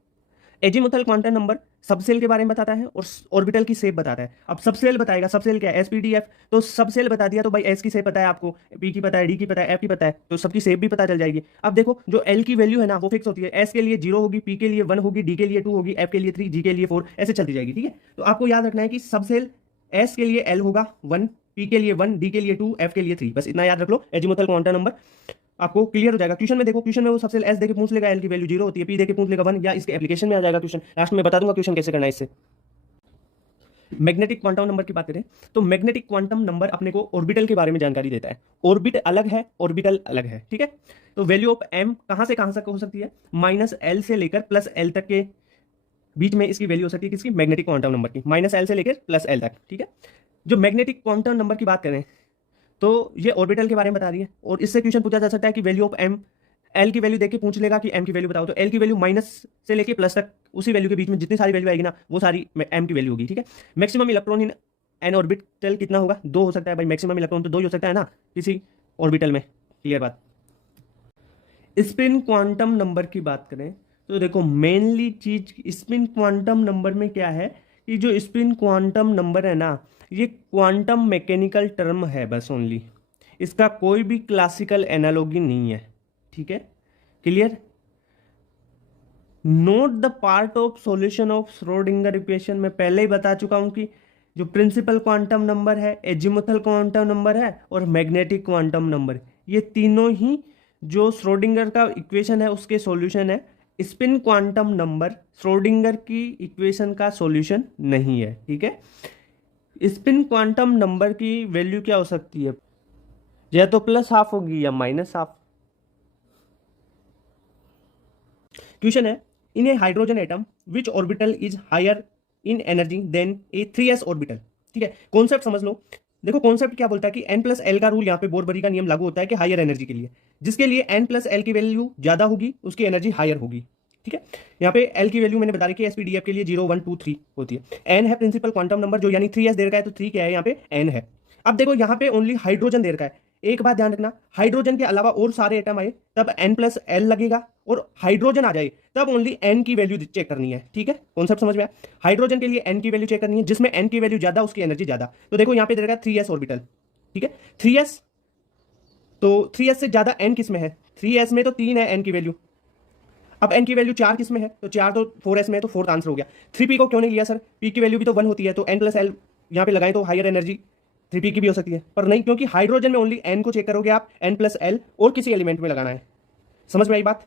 एजीमुथल क्वांटम नंबर सबसेल के बारे में बताता है और ऑर्बिटल की शेप बताता है। अब सबसेल बताएगा, सबसेल क्या है, एसपीडीएफ, तो सबसेल बता दिया तो भाई एस की शेप पता है आपको, पी की पता है, डी की पता है, एफ की पता है, तो सबकी शेप भी पता चल जाएगी। अब देखो जो एल की वैल्यू है ना वो फिक्स होती है, एस के लिए 0 होगी, पी के लिए 1 होगी, डी के लिए 2 होगी, एफ के लिए 3, जी के लिए 4, ऐसे चलती जाएगी। ठीक है, तो आपको याद रखना है कि सबसेल एस के लिए एल होगा 1, पी के लिए 1, डी के लिए 2, एफ के लिए 3, बस इतना याद रख लो। एजीमुथल क्वांटम नंबर आपको क्लियर हो जाएगा। क्वेश्चन में देखो, क्वेश्चन में वो सबसे एस देके पूछ लेगा, एल की वैल्यू 0 होती है, पी देके पूछ लेगा 1, या इसके एप्लीकेशन में आ जाएगा क्वेश्चन। लास्ट में बता दूंगा क्वेश्चन कैसे करना है इससे। मैग्नेटिक क्वांटम नंबर की बात करें तो मैग्नेटिक क्वांटम नंबर अपने को ऑर्बिटल के बारे में जानकारी देता है। ऑर्बिट अलग है, ऑर्बिटल अलग है। ठीक है, तो वैल्यू ऑफ एम कहां से कहां तक हो सकती है, -L से लेकर +L तक के बीच में इसकी वैल्यू हो सकती है किसकी, मैग्नेटिक क्वांटम नंबर की, -L से लेकर +L तक। ठीक है, जो मैग्नेटिक क्वांटम नंबर की बात करें तो ये ऑर्बिटल के बारे में बता रही है, और इससे क्वेश्चन पूछा जा सकता है कि वैल्यू ऑफ एम, एल की वैल्यू देख के पूछ लेगा कि एम की वैल्यू बताओ, तो एल की वैल्यू माइनस से लेके प्लस तक उसी वैल्यू के बीच में जितनी सारी वैल्यू आएगी ना वो सारी एम की वैल्यू होगी, ठीक है। Maximum electron in an orbital कितना होगा, 2 हो सकता है भाई, मैक्सिमम इलेक्ट्रॉन तो 2 ही हो सकता है ना किसी ऑर्बिटल में, क्लियर बात। स्पिन क्वांटम नंबर की बात करें तो देखो मेनली चीज स्पिन क्वांटम नंबर में क्या है कि जो स्पिन क्वांटम नंबर है ना ये क्वांटम मैकेनिकल टर्म है बस ओनली, इसका कोई भी क्लासिकल एनालॉजी नहीं है, ठीक है, clear. Note the part of solution of Schrodinger equation, मैं पहले ही बता चुका हूं कि जो प्रिंसिपल क्वांटम नंबर है, एजिमुथल क्वांटम नंबर है और मैग्नेटिक क्वांटम नंबर, ये तीनों ही जो श्रोडिंगर का इक्वेशन है उसके सॉल्यूशन है। स्पिन क्वांटम नंबर श्रोडिंगर की इक्वेशन का सॉल्यूशन नहीं है, ठीक है। स्पिन क्वांटम नंबर की वैल्यू क्या हो सकती है, या तो प्लस हाफ होगी या माइनस हाफ। क्वेश्चन है in a hydrogen atom which orbital is higher in energy than a 3s orbital, ठीक है। कॉन्सेप्ट समझ लो, देखो कॉन्सेप्ट क्या बोलता है कि n प्लस एल का रूल यहाँ पे बोरबरी का नियम लागू होता है कि हायर एनर्जी के लिए, जिसके लिए n प्लस एल की वैल्यू ज्यादा होगी उसकी एनर्जी हायर होगी, ठीक है। यहाँ पे एल की वैल्यू मैंने बता रखी है एसपीडीएफ के लिए 0 1 2 3 होती है। एन है प्रिंसिपल क्वांटम नंबर जो यानी 3s दे रखा है, तो 3 क्या है यहाँ पे एन है। अब देखो यहाँ पे ओनली हाइड्रोजन दे रखा है, एक बात ध्यान रखना, हाइड्रोजन के अलावा और सारे एटम आए तब n प्लस एल लगेगा, और हाइड्रोजन आ जाए तब ओनली n की वैल्यू चेक करनी है, ठीक है। कॉन्सेप्ट समझ में आया, हाइड्रोजन के लिए n की वैल्यू चेक करनी है, जिसमें n की वैल्यू ज्यादा उसकी एनर्जी ज्यादा। तो देखो यहाँ पे दे रखा है 3s ऑर्बिटल, ठीक है, 3s, तो 3s से ज्यादा n किस में है, 3s में तो 3 है n की वैल्यू। अब n की वैल्यू 4 किस में है, तो 4 तो 4s में है, तो फोर्थ आंसर हो गया। 3p को क्यों नहीं लिया सर, p की वैल्यू भी तो 1 होती है, तो n प्लस एल यहाँ पे लगाएं तो हायर एनर्जी 3p की भी हो सकती है, पर नहीं, क्योंकि हाइड्रोजन में ओनली n को चेक करोगे आप, n प्लस एल और किसी एलिमेंट में लगाना है। समझ में आई बात,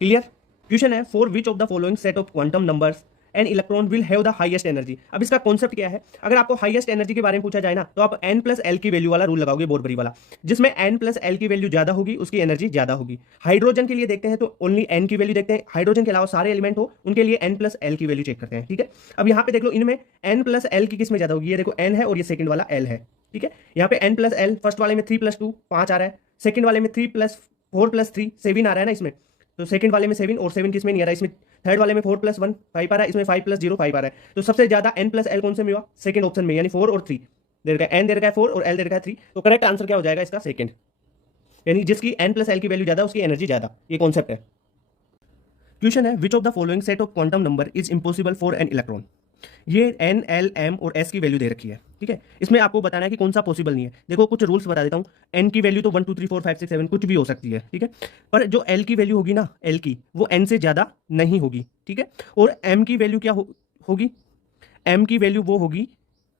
क्लियर। क्वेश्चन है for which of the following set of quantum numbers an electron will have the highest energy. अब इसका कॉन्सेप्ट क्या है, अगर आपको हाईएस्ट एनर्जी के बारे में पूछा जाए ना तो आप n प्लस एल की वैल्यू वाला रूल लगाओगे, बोरबरी वाला, जिसमें n प्लस एल की वैल्यू ज्यादा होगी उसकी एनर्जी ज्यादा होगी। हाइड्रोजन के लिए देखते हैं तो ओनली n की वैल्यू देखते हैं, हाइड्रोजन के अलावा सारे एलिमेंट हो उनके लिए n प्लस एल की वैल्यू चेक करते हैं, ठीक है। अब यहाँ पे देख लो इनमें n प्लस एल की किस में ज्यादा होगी, ये देखो n है और ये सेकंड वाला l है, ठीक है। यहाँ पे n प्लस एल फर्स्ट वाले में 3 प्लस 2 5 आ रहा है, सेकंड वाले में 3 प्लस 4 प्लस 3 7 आ रहा है ना इसमें, तो सेकंड वाले में 7 और 7 किसमें नहीं आ रहा है इसमें, थर्ड वाले में 4 प्लस 1 5 आ रहा है, इसमें 5 प्लस 0 5 आ रहा है। तो सबसे ज्यादा n प्लस एल कौन से में हुआ, सेकंड ऑप्शन में, यानी 4 और 3 दे रखा है, n दे रखा है 4 और l दे रखा है 3, तो करेक्ट आंसर क्या हो जाएगा इसका सेकंड, यानी जिसकी n प्लस एल की वैल्यू ज्यादा उसकी एनर्जी ज्यादा, ये कॉन्सेप्ट है। क्वेश्चन है which of the following set of quantum number is impossible for an electron. ये n l m और s की वैल्यू दे रखी है, ठीक है। इसमें आपको बताना है कि कौन सा पॉसिबल नहीं है। देखो कुछ रूल्स बता देता हूँ, n की वैल्यू तो 1 2 3 4 5 6 7 कुछ भी हो सकती है, ठीक है, पर जो l की वैल्यू होगी ना, l की वो n से ज्यादा नहीं होगी, ठीक है। और m की वैल्यू क्या होगी, m की वैल्यू वो होगी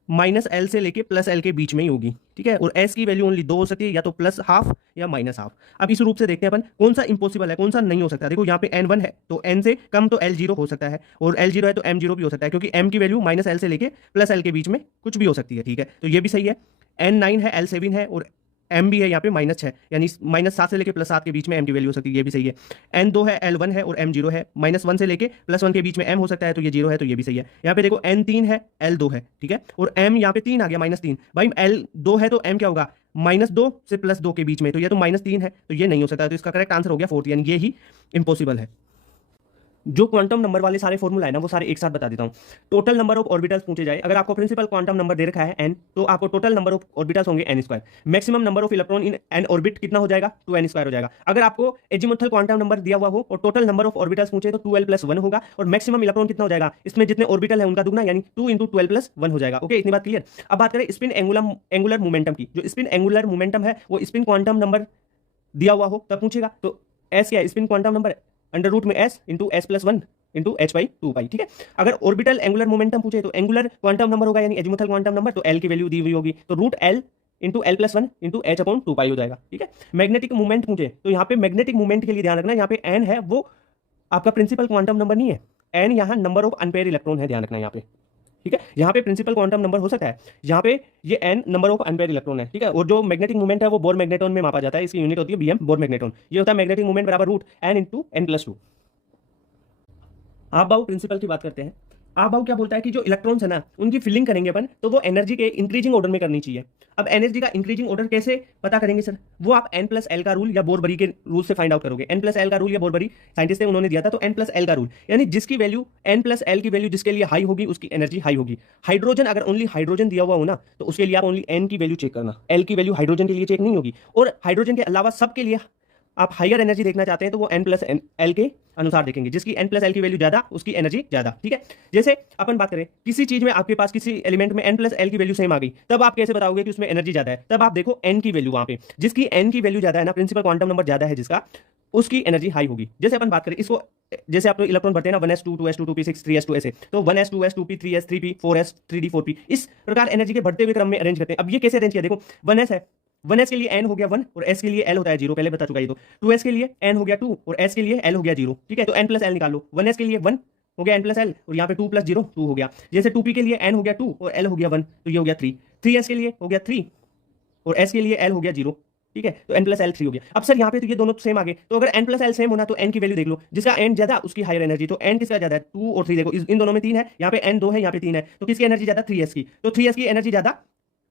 माइनस एल से लेके प्लस एल के बीच में ही होगी, ठीक है। और एस की वैल्यू ओनली 2 हो सकती है, या तो प्लस हाफ या माइनस हाफ। अब इस रूप से देखते हैं अपन कौन सा इंपॉसिबल है कौन सा नहीं हो सकता। देखो यहाँ पे n1 है तो n से कम तो l0 हो सकता है, और l0 है तो m0 भी हो सकता है, क्योंकि m की वैल्यू माइनस एल से लेके प्लस एल के बीच में कुछ भी हो सकती है, ठीक है, तो ये भी सही है। n9 है, l7 है और m भी है यहाँ पे -6, यानी -7 से लेके +7 के बीच में m की वैल्यू हो सकती है, ये भी सही है। n2 है, l1 है और m0 है, -1 से लेके +1 के बीच में m हो सकता है, तो ये 0 है, तो ये भी सही है। यहाँ पे देखो n3 है, l2 है, ठीक है, और m यहाँ पे 3 आ गया -3, भाई l2 है तो m क्या होगा -2 से +2 के बीच में, तो ये तो -3 है, तो ये नहीं हो सकता, तो इसका करेक्ट आंसर हो गया 4, यानी ये ही इंपॉसिबल है। जो क्वांटम नंबर वाले सारे फॉर्मूला है ना वो सारे एक साथ बता देता हूँ। टोटल नंबर ऑफ ऑर्बिटल्स पूछे जाए, अगर आपको प्रिंसिपल क्वांटम नंबर दे रखा है n, तो आपको टोटल नंबर ऑफ ऑर्बिटल्स होंगे n²। Maximum number of electron in an orbit कितना हो जाएगा, 2n² हो जाएगा। अगर आपको एजिमुथल क्वांटम नंबर दिया हुआ हो और टोटल नंबर ऑफ ऑर्बिटल्स पूछे तो 2l + 1 होगा, और मैक्सिमम इलेक्ट्रॉन कितना हो जाएगा, इसमें जितने ऑर्बिटल है उनका दुगना, यानी 2 × 12 + 1 हो जाएगा। ओके, इतनी बात क्लियर। अब बात करें स्पिन एंगुलर मोमेंटम की, जो स्पिन एंगुलर मोमेंटम है वो स्पिन क्वांटम नंबर दिया हुआ हो तब पूछेगा, तो s क्या है, spin quantum number √s × s + 1 × h/2π, ठीक है। अगर ऑर्बिटल एंगुलर मोमेंटम पूछे तो एंगुलर क्वांटम नंबर होगा, यानी एजिमुथल क्वांटम नंबर, तो l की वैल्यू दी हुई होगी, तो √l × l + 1 × h/2π हो जाएगा, ठीक है। मैग्नेटिक मूवमेंट पूछे तो यहाँ पे मैग्नेटिक मूवमेंट के लिए ध्यान रखना, यहाँ पे n है वो आपका प्रिंसिपल क्वांटम नंबर नहीं है, n यहाँ नंबर ऑफ अनपेयर इलेक्ट्रॉन है, ध्यान रखना यहाँ पे, ठीक है। यहाँ पे प्रिंसिपल क्वांटम नंबर हो सकता है, यहाँ पे ये n number of unpaired electron है, ठीक है। और जो मैग्नेटिक मूवमेंट है वो बोर मैग्नेटॉन में मापा जाता है, इसकी यूनिट होती है bm, बोर मैग्नेटॉन। ये होता है मैग्नेटिक मूवमेंट बराबर √n × n + 2। आप बाबू प्रिंसिपल की बात करते हैं अबाउ क्या बोलता है कि जो इलेक्ट्रॉन्स है ना उनकी फिलिंग करेंगे अपन तो वो एनर्जी के इंक्रीजिंग ऑर्डर में करनी चाहिए। अब एनर्जी का इंक्रीजिंग ऑर्डर कैसे पता करेंगे सर? वो आप एन प्लस एल का रूल या बोरबरी के रूल से फाइंड आउट करोगे। एन प्लस एल का रूल या बोरबरी साइंटिस्ट ने उन्होंने दिया था, तो एन प्लस एल का रूल यानी जिसकी वैल्यू एन प्लस एल की वैल्यू जिसके लिए हाई होगी उसकी एनर्जी हाई होगी। हाइड्रोजन अगर ओनली हाइड्रोजन दिया हुआ हो ना तो उसके लिए आप ओनली एन की वैल्यू चेक करना, एल की वैल्यू हाइड्रोजन के लिए चेक नहीं होगी। और हाइड्रोजन के अलावा सबके लिए आप हाइयर एनर्जी देखना चाहते हैं तो वो एन प्लस एल के अनुसार देखेंगे, जिसकी एन प्लस एल की वैल्यू ज्यादा उसकी एनर्जी ज्यादा। ठीक है, जैसे अपन बात करें किसी चीज में आपके पास किसी एलिमेंट में एन प्लस एल की वैल्यू सेम आ गई, तब आप कैसे बताओगे कि उसमें एनर्जी ज्यादा है? तब आप देखो एन की वैल्यू, वहां पे जिसकी एन की वैल्यू ज्यादा है ना, प्रिंसिपल क्वांटम नंबर ज्यादा है जिसका, उसकी एनर्जी हाई होगी। जैसे अपन बात करें इसको, जैसे आप इलेक्ट्रॉन भरते हैं ना 1s2 2s2 2p6 3s2 ऐसे, तो 1s 2s 2p 3s 3p 4s 3d 4p इस प्रकार एनर्जी के बढ़ते हुए क्रम में अरेंज करते हैं। अब ये कैसे अरेंज किया? देखो 1s है, 1s के लिए n हो गया 1 और s के लिए l होता है 0, पहले बता चुका ये तो। 2s के लिए n हो गया 2 और s के लिए l हो गया 0। ठीक है, तो n प्लस l निकाल लो। 1s के लिए 1 हो गया n प्लस l और यहाँ पे 2 प्लस 0 2 हो गया। जैसे 2p के लिए n हो गया 2 और l हो गया 1, तो ये हो गया 3। 3s के लिए हो गया 3 और s के लिए l हो गया 0। ठीक है, तो n प्लस एल 3 हो गया। अब सर यहाँ पे तो ये दोनों सेम आ गए, तो अगर n प्लस एल सेम होना तो n की वैल्यू देख लो, जिसका n ज्यादा उसकी हायर एनर्जी। तो n किसका ज्यादा है? 2 और 3। देखो इन दोनों में 3 है, यहाँ पे n 2 है, यहाँ पे 3 है, तो किसकी एनर्जी ज्यादा? 3s की। तो 3s की एनर्जी ज्यादा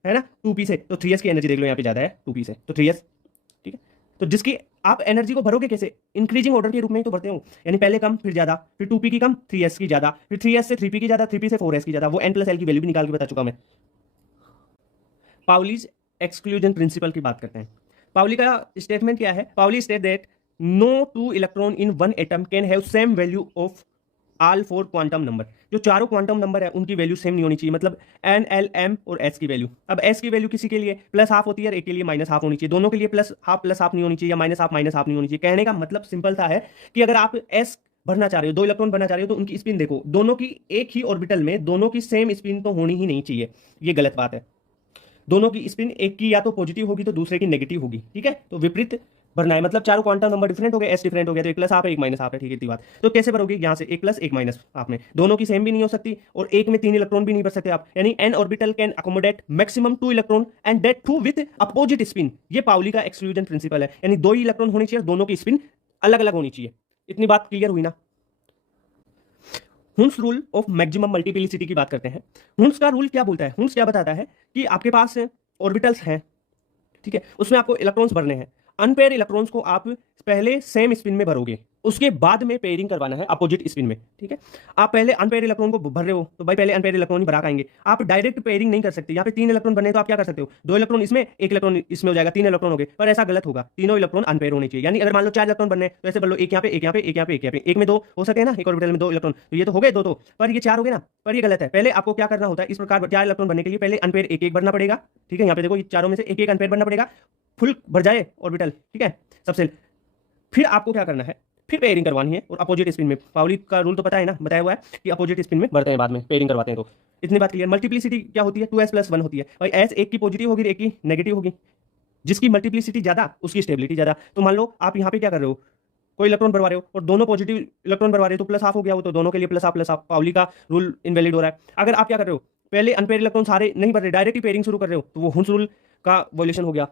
है ना 2p से, तो 3s की एनर्जी देख लो यहाँ पे ज्यादा है 2p से, तो 3s। ठीक है, तो जिसकी आप एनर्जी को भरोगे कैसे? इंक्रीजिंग ऑर्डर के रूप में ही तो भरते हो, यानी पहले कम फिर ज्यादा, फिर 2p की कम 3s की ज्यादा, फिर 3s से 3p की ज्यादा, 3p से 4s की ज्यादा। वो n प्लस एल की वैल्यू भी निकाल के बता चुका मैं। पाउलीज एक्सक्लूजन प्रिंसिपल की बात करते हैं। पाउली का स्टेटमेंट क्या है? Pauli state that no two electron in one atom can have same value of all 4 quantum number. जो चारों क्वांटम नंबर है उनकी वैल्यू सेम नहीं होनी चाहिए, मतलब एन एल एम और एस की वैल्यू। अब एस की वैल्यू किसी के लिए प्लस हाफ होती है और एक के लिए माइनस हाफ होनी चाहिए, दोनों के लिए प्लस हाफ नहीं होनी चाहिए या माइनस हाफ नहीं होनी चाहिए। कहने का मतलब सिंपल सा है कि अगर आप एस भरना चाह रहे हो, 2 इलेक्ट्रॉन भरना चाह रहे हो, तो उनकी स्पिन देखो, दोनों की एक ही ऑर्बिटल में दोनों की सेम स्पिन तो होनी ही नहीं चाहिए, ये गलत बात है। दोनों की स्पिन एक की या तो पॉजिटिव होगी तो दूसरे की नेगेटिव होगी। ठीक है, तो विपरीत भरना है, मतलब चारों क्वांटम नंबर डिफरेंट हो गए, एस डिफरेंट हो गया, तो एक प्लस हाफ है एक माइनस हाफ है। ठीक है, इतनी बात। तो कैसे भरोगे? यहाँ से एक प्लस एक माइनस हाफ में दोनों की सेम भी नहीं हो सकती और एक में 3 इलेक्ट्रॉन भी नहीं भर सकते आप, यानी an orbital can accommodate maximum 2 electron and that two with opposite spin. ये पाउली का एक्सक्लूजन प्रिंसिपल है, यानी 2 ही इलेक्ट्रॉन होनी चाहिए, दोनों की स्पिन अलग अलग होनी चाहिए। इतनी बात क्लियर हुई ना? Hund's rule of maximum multiplicity की बात करते हैं। हुन्स का रूल क्या बोलता है? हुन्स क्या बताता है कि आपके पास ऑर्बिटल्स हैं, ठीक है, उसमें आपको इलेक्ट्रॉन्स भरने हैं। अनपेयर इलेक्ट्रॉन्स को आप पहले सेम स्पिन में भरोगे, उसके बाद में पेयरिंग करवाना है अपोजिट स्पिन में। ठीक है, आप पहले अनपेयर इलेक्ट्रॉन को भर रहे हो तो भाई पहले अनपेयर इलेक्ट्रॉन ही भरा आएंगे, आप डायरेक्ट पेयरिंग नहीं कर सकते। यहाँ पे 3 इलेक्ट्रॉन बने तो आप क्या कर सकते हो? 2 इलेक्ट्रॉन इसमें 1 इलेक्ट्रॉन इसमें हो जाएगा, 3 इलेक्ट्रॉन हो गए। पर ऐसा गलत होगा, तीनों इलेक्ट्रॉन अनपेयर होने चाहिए। यानी अगर मान लो 4 इलेक्ट्रॉन बनने तो ऐसे बोलो, एक यहाँ पे एक यहाँ पे एक यहाँ पे एक यहाँ पे, एक में 2 हो सके ना, एक ऑर्बिटल में 2 इलेक्ट्रॉन, तो ये तो हो गए 2 तो, पर ये 4 हो गए ना। पर ये गलत है, पहले आपको क्या करना होता है? इस प्रकार 4 इलेक्ट्रॉन बनने के लिए पहले अनपेयर एक एक भरना पड़ेगा। ठीक है, यहाँ पे देखो चारों में से एक एक अनपेयर भरना पड़ेगा, फुल भर जाए ऑर्बिटल। ठीक है, सबसे फिर आपको क्या करना है? फिर पेयरिंग करवानी है और अपोजिट स्पिन में। पाउली का रूल तो पता है ना, बताया हुआ है कि अपोजिट स्पिन में भरते हैं, बाद में पेयरिंग करवाते हैं। तो इतनी बात क्लियर। मल्टीप्लिसिटी क्या होती है? 2s + 1 होती है भाई। s एक की पॉजिटिव होगी एक की नेगेटिव होगी, जिसकी मल्टीप्लिसिटी ज्यादा उसकी स्टेबिलिटी ज्यादा। तो मान लो आप यहाँ पे क्या कर रहे हो, कोई इलेक्ट्रॉन भरवा रहे हो और दोनों पॉजिटिव इलेक्ट्रॉन भरवा रहे हो तो प्लस हाफ हो गया, वो तो दोनों के लिए प्लस हाफ। पाउली का रूल इनवैलिड हो रहा है। अगर आप क्या कर रहे हो, पहले अनपेयर इलेक्ट्रॉन सारे नहीं भर रहे, डायरेक्ट ही पेयरिंग शुरू कर रहे हो, तो वो हुन्स रूल का वॉल्यूशन हो गया।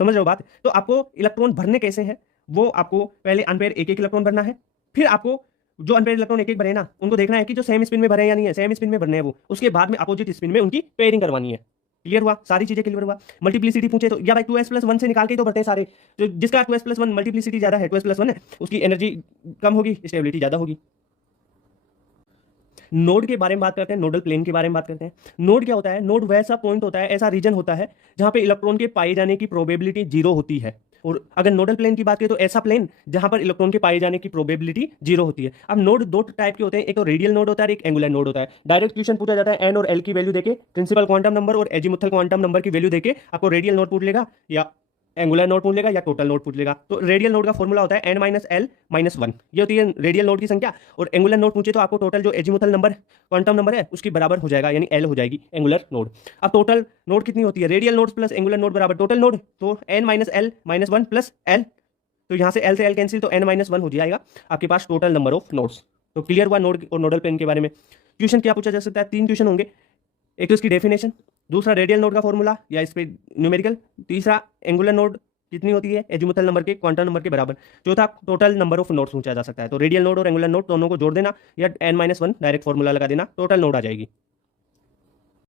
समझ रहे हो बात? तो आपको इलेक्ट्रॉन भरने कैसे हैं, वो आपको पहले अनपेयर एक एक इलेक्ट्रॉन भरना है, फिर आपको जो अनपेयर इलेक्ट्रॉन एक एक भरे ना उनको देखना है कि जो सेम स्पिन में भरे या नहीं है, सेम स्पिन में भरने हैं वो, उसके बाद में अपोजिट स्पिन में उनकी पेयरिंग करवानी है। क्लियर हुआ? सारी चीजें क्लियर हुआ। मल्टीप्लिसिटी पूछे तो या भाई 2s + 1 से निकाल के ही तो भरते हैं सारे। जो जिसका 2s + 1 मल्टीप्लिसिटी ज्यादा है, 2s + 1 है, उसकी एनर्जी कम होगी, स्टेबिलिटी ज्यादा होगी। नोड के बारे में बात करते हैं, नोडल प्लेन के बारे में बात करते हैं। नोड क्या होता है? नोड वैसा पॉइंट होता है, ऐसा रीजन होता है जहां पे इलेक्ट्रॉन के पाए जाने की प्रोबेबिलिटी 0 होती है। और अगर नोडल प्लेन की बात करें तो ऐसा प्लेन जहां पर इलेक्ट्रॉन के पाए जाने की प्रोबेबिलिटी 0 होती है। अब नोड 2 टाइप के होते हैं, एक तो रेडियल नोड होता है, एक एंगुलर नोड होता है। डायरेक्ट क्वेश्चन पूछा जाता है एन और एल की वैल्यू देके, प्रिंसिपल क्वांटम नंबर और एजीमुथल क्वांटम नंबर की वैल्यू देके आपको रेडियल नोड पूछ लेगा या एंगुलर नोड पूछ लेगा या टोटल नोड पूछ लेगा। तो रेडियल नोड का फॉर्मूला होता है n - l - 1, ये होती है रेडियल नोड की संख्या। और एंगुलर नोड पूछे तो आपको टोटल जो एजीमुथल नंबर क्वांटम नंबर है उसकी बराबर हो जाएगा, यानी l हो जाएगी एंगुलर नोड। अब टोटल नोड कितनी होती है? Radial node plus angular node बराबर टोटल नोड, तो n - l - 1 प्लस l, तो यहाँ से l से l कैंसिल, तो n - 1 हो जाएगा आपके पास टोटल नंबर ऑफ नोड्स। तो क्लियर हुआ नोड और नोडल प्लेन के बारे में। क्वेश्चन क्या पूछा जा सकता है? 3 क्वेश्चन होंगे। एक तो इसकी डेफिनेशन, दूसरा रेडियल नोड का फॉर्मूला या इस पे न्यूमेरिकल, तीसरा एंगुलर नोड कितनी होती है, एजीमुथल नंबर के क्वांटम नंबर के बराबर। चौथा, टोटल नंबर ऑफ नोड्स पूछा जा सकता है, तो रेडियल नोड और एंगुलर नोड दोनों को जोड़ देना या n-1 डायरेक्ट फॉर्मूला लगा देना, टोटल नोड आ जाएगी।